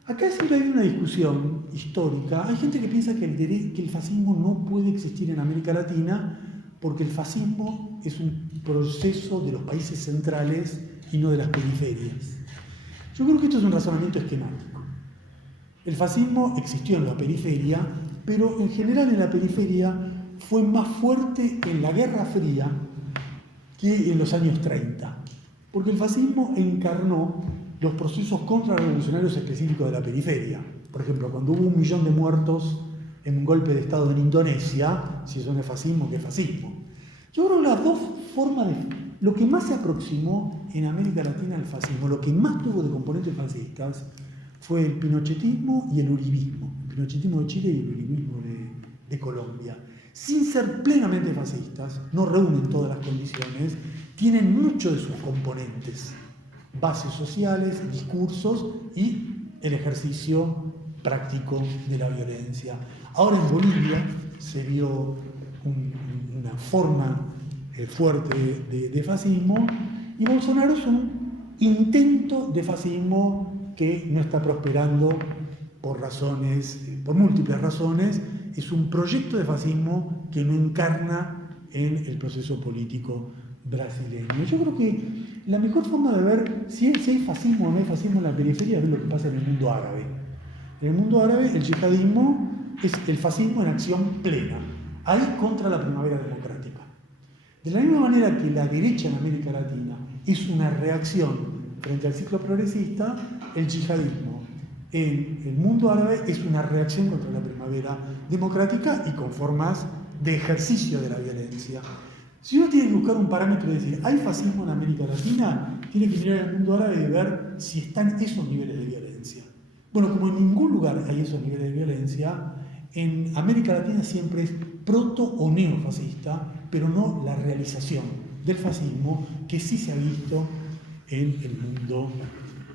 Acá siempre hay una discusión histórica. Hay gente que piensa que el fascismo no puede existir en América Latina porque el fascismo es un proceso de los países centrales y no de las periferias. Yo creo que esto es un razonamiento esquemático. El fascismo existió en la periferia pero en general en la periferia fue más fuerte en la Guerra Fría que en los años 30, porque el fascismo encarnó los procesos contrarrevolucionarios específicos de la periferia. Por ejemplo, cuando hubo 1 millón de muertos en un golpe de Estado en Indonesia, si eso no es fascismo, ¿qué es fascismo? Yo creo que las dos formas de... Lo que más se aproximó en América Latina al fascismo, lo que más tuvo de componentes fascistas, fue el pinochetismo y el uribismo. El pinochetismo de Chile y el uribismo de Colombia. Sin ser plenamente fascistas, no reúnen todas las condiciones, tienen muchos de sus componentes, bases sociales, discursos y el ejercicio práctico de la violencia. Ahora en Bolivia se vio una forma fuerte de fascismo, y Bolsonaro es un intento de fascismo que no está prosperando por múltiples razones. Es un proyecto de fascismo que no encarna en el proceso político brasileño. Yo creo que la mejor forma de ver si hay fascismo o no hay fascismo en la periferia es ver lo que pasa en el mundo árabe. En el mundo árabe el yihadismo es el fascismo en acción plena, ahí contra la primavera democrática. De la misma manera que la derecha en América Latina es una reacción frente al ciclo progresista, el yihadismo en el mundo árabe es una reacción contra la primavera democrática y con formas de ejercicio de la violencia. Si uno tiene que buscar un parámetro y decir, ¿hay fascismo en América Latina? Tiene que mirar el mundo árabe y ver si están esos niveles de violencia. Bueno, como en ningún lugar hay esos niveles de violencia, en América Latina siempre es proto o neofascista, pero no la realización del fascismo que sí se ha visto en el mundo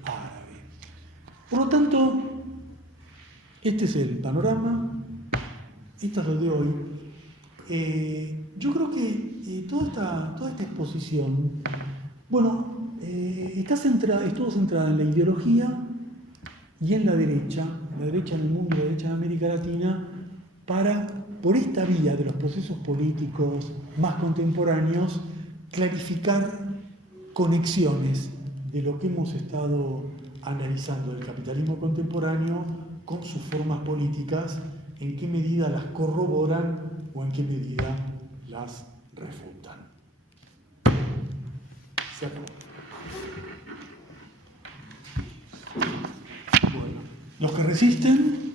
árabe. Por lo tanto, este es el panorama, esto es lo de hoy. Yo creo que toda esta exposición, bueno, estuvo centrada en la ideología y en la derecha en el mundo, la derecha en América Latina, por esta vía de los procesos políticos más contemporáneos, clarificar conexiones de lo que hemos estado analizando del capitalismo contemporáneo con sus formas políticas, en qué medida las corroboran o en qué medida las refutan. Se acabó. Bueno, los que resisten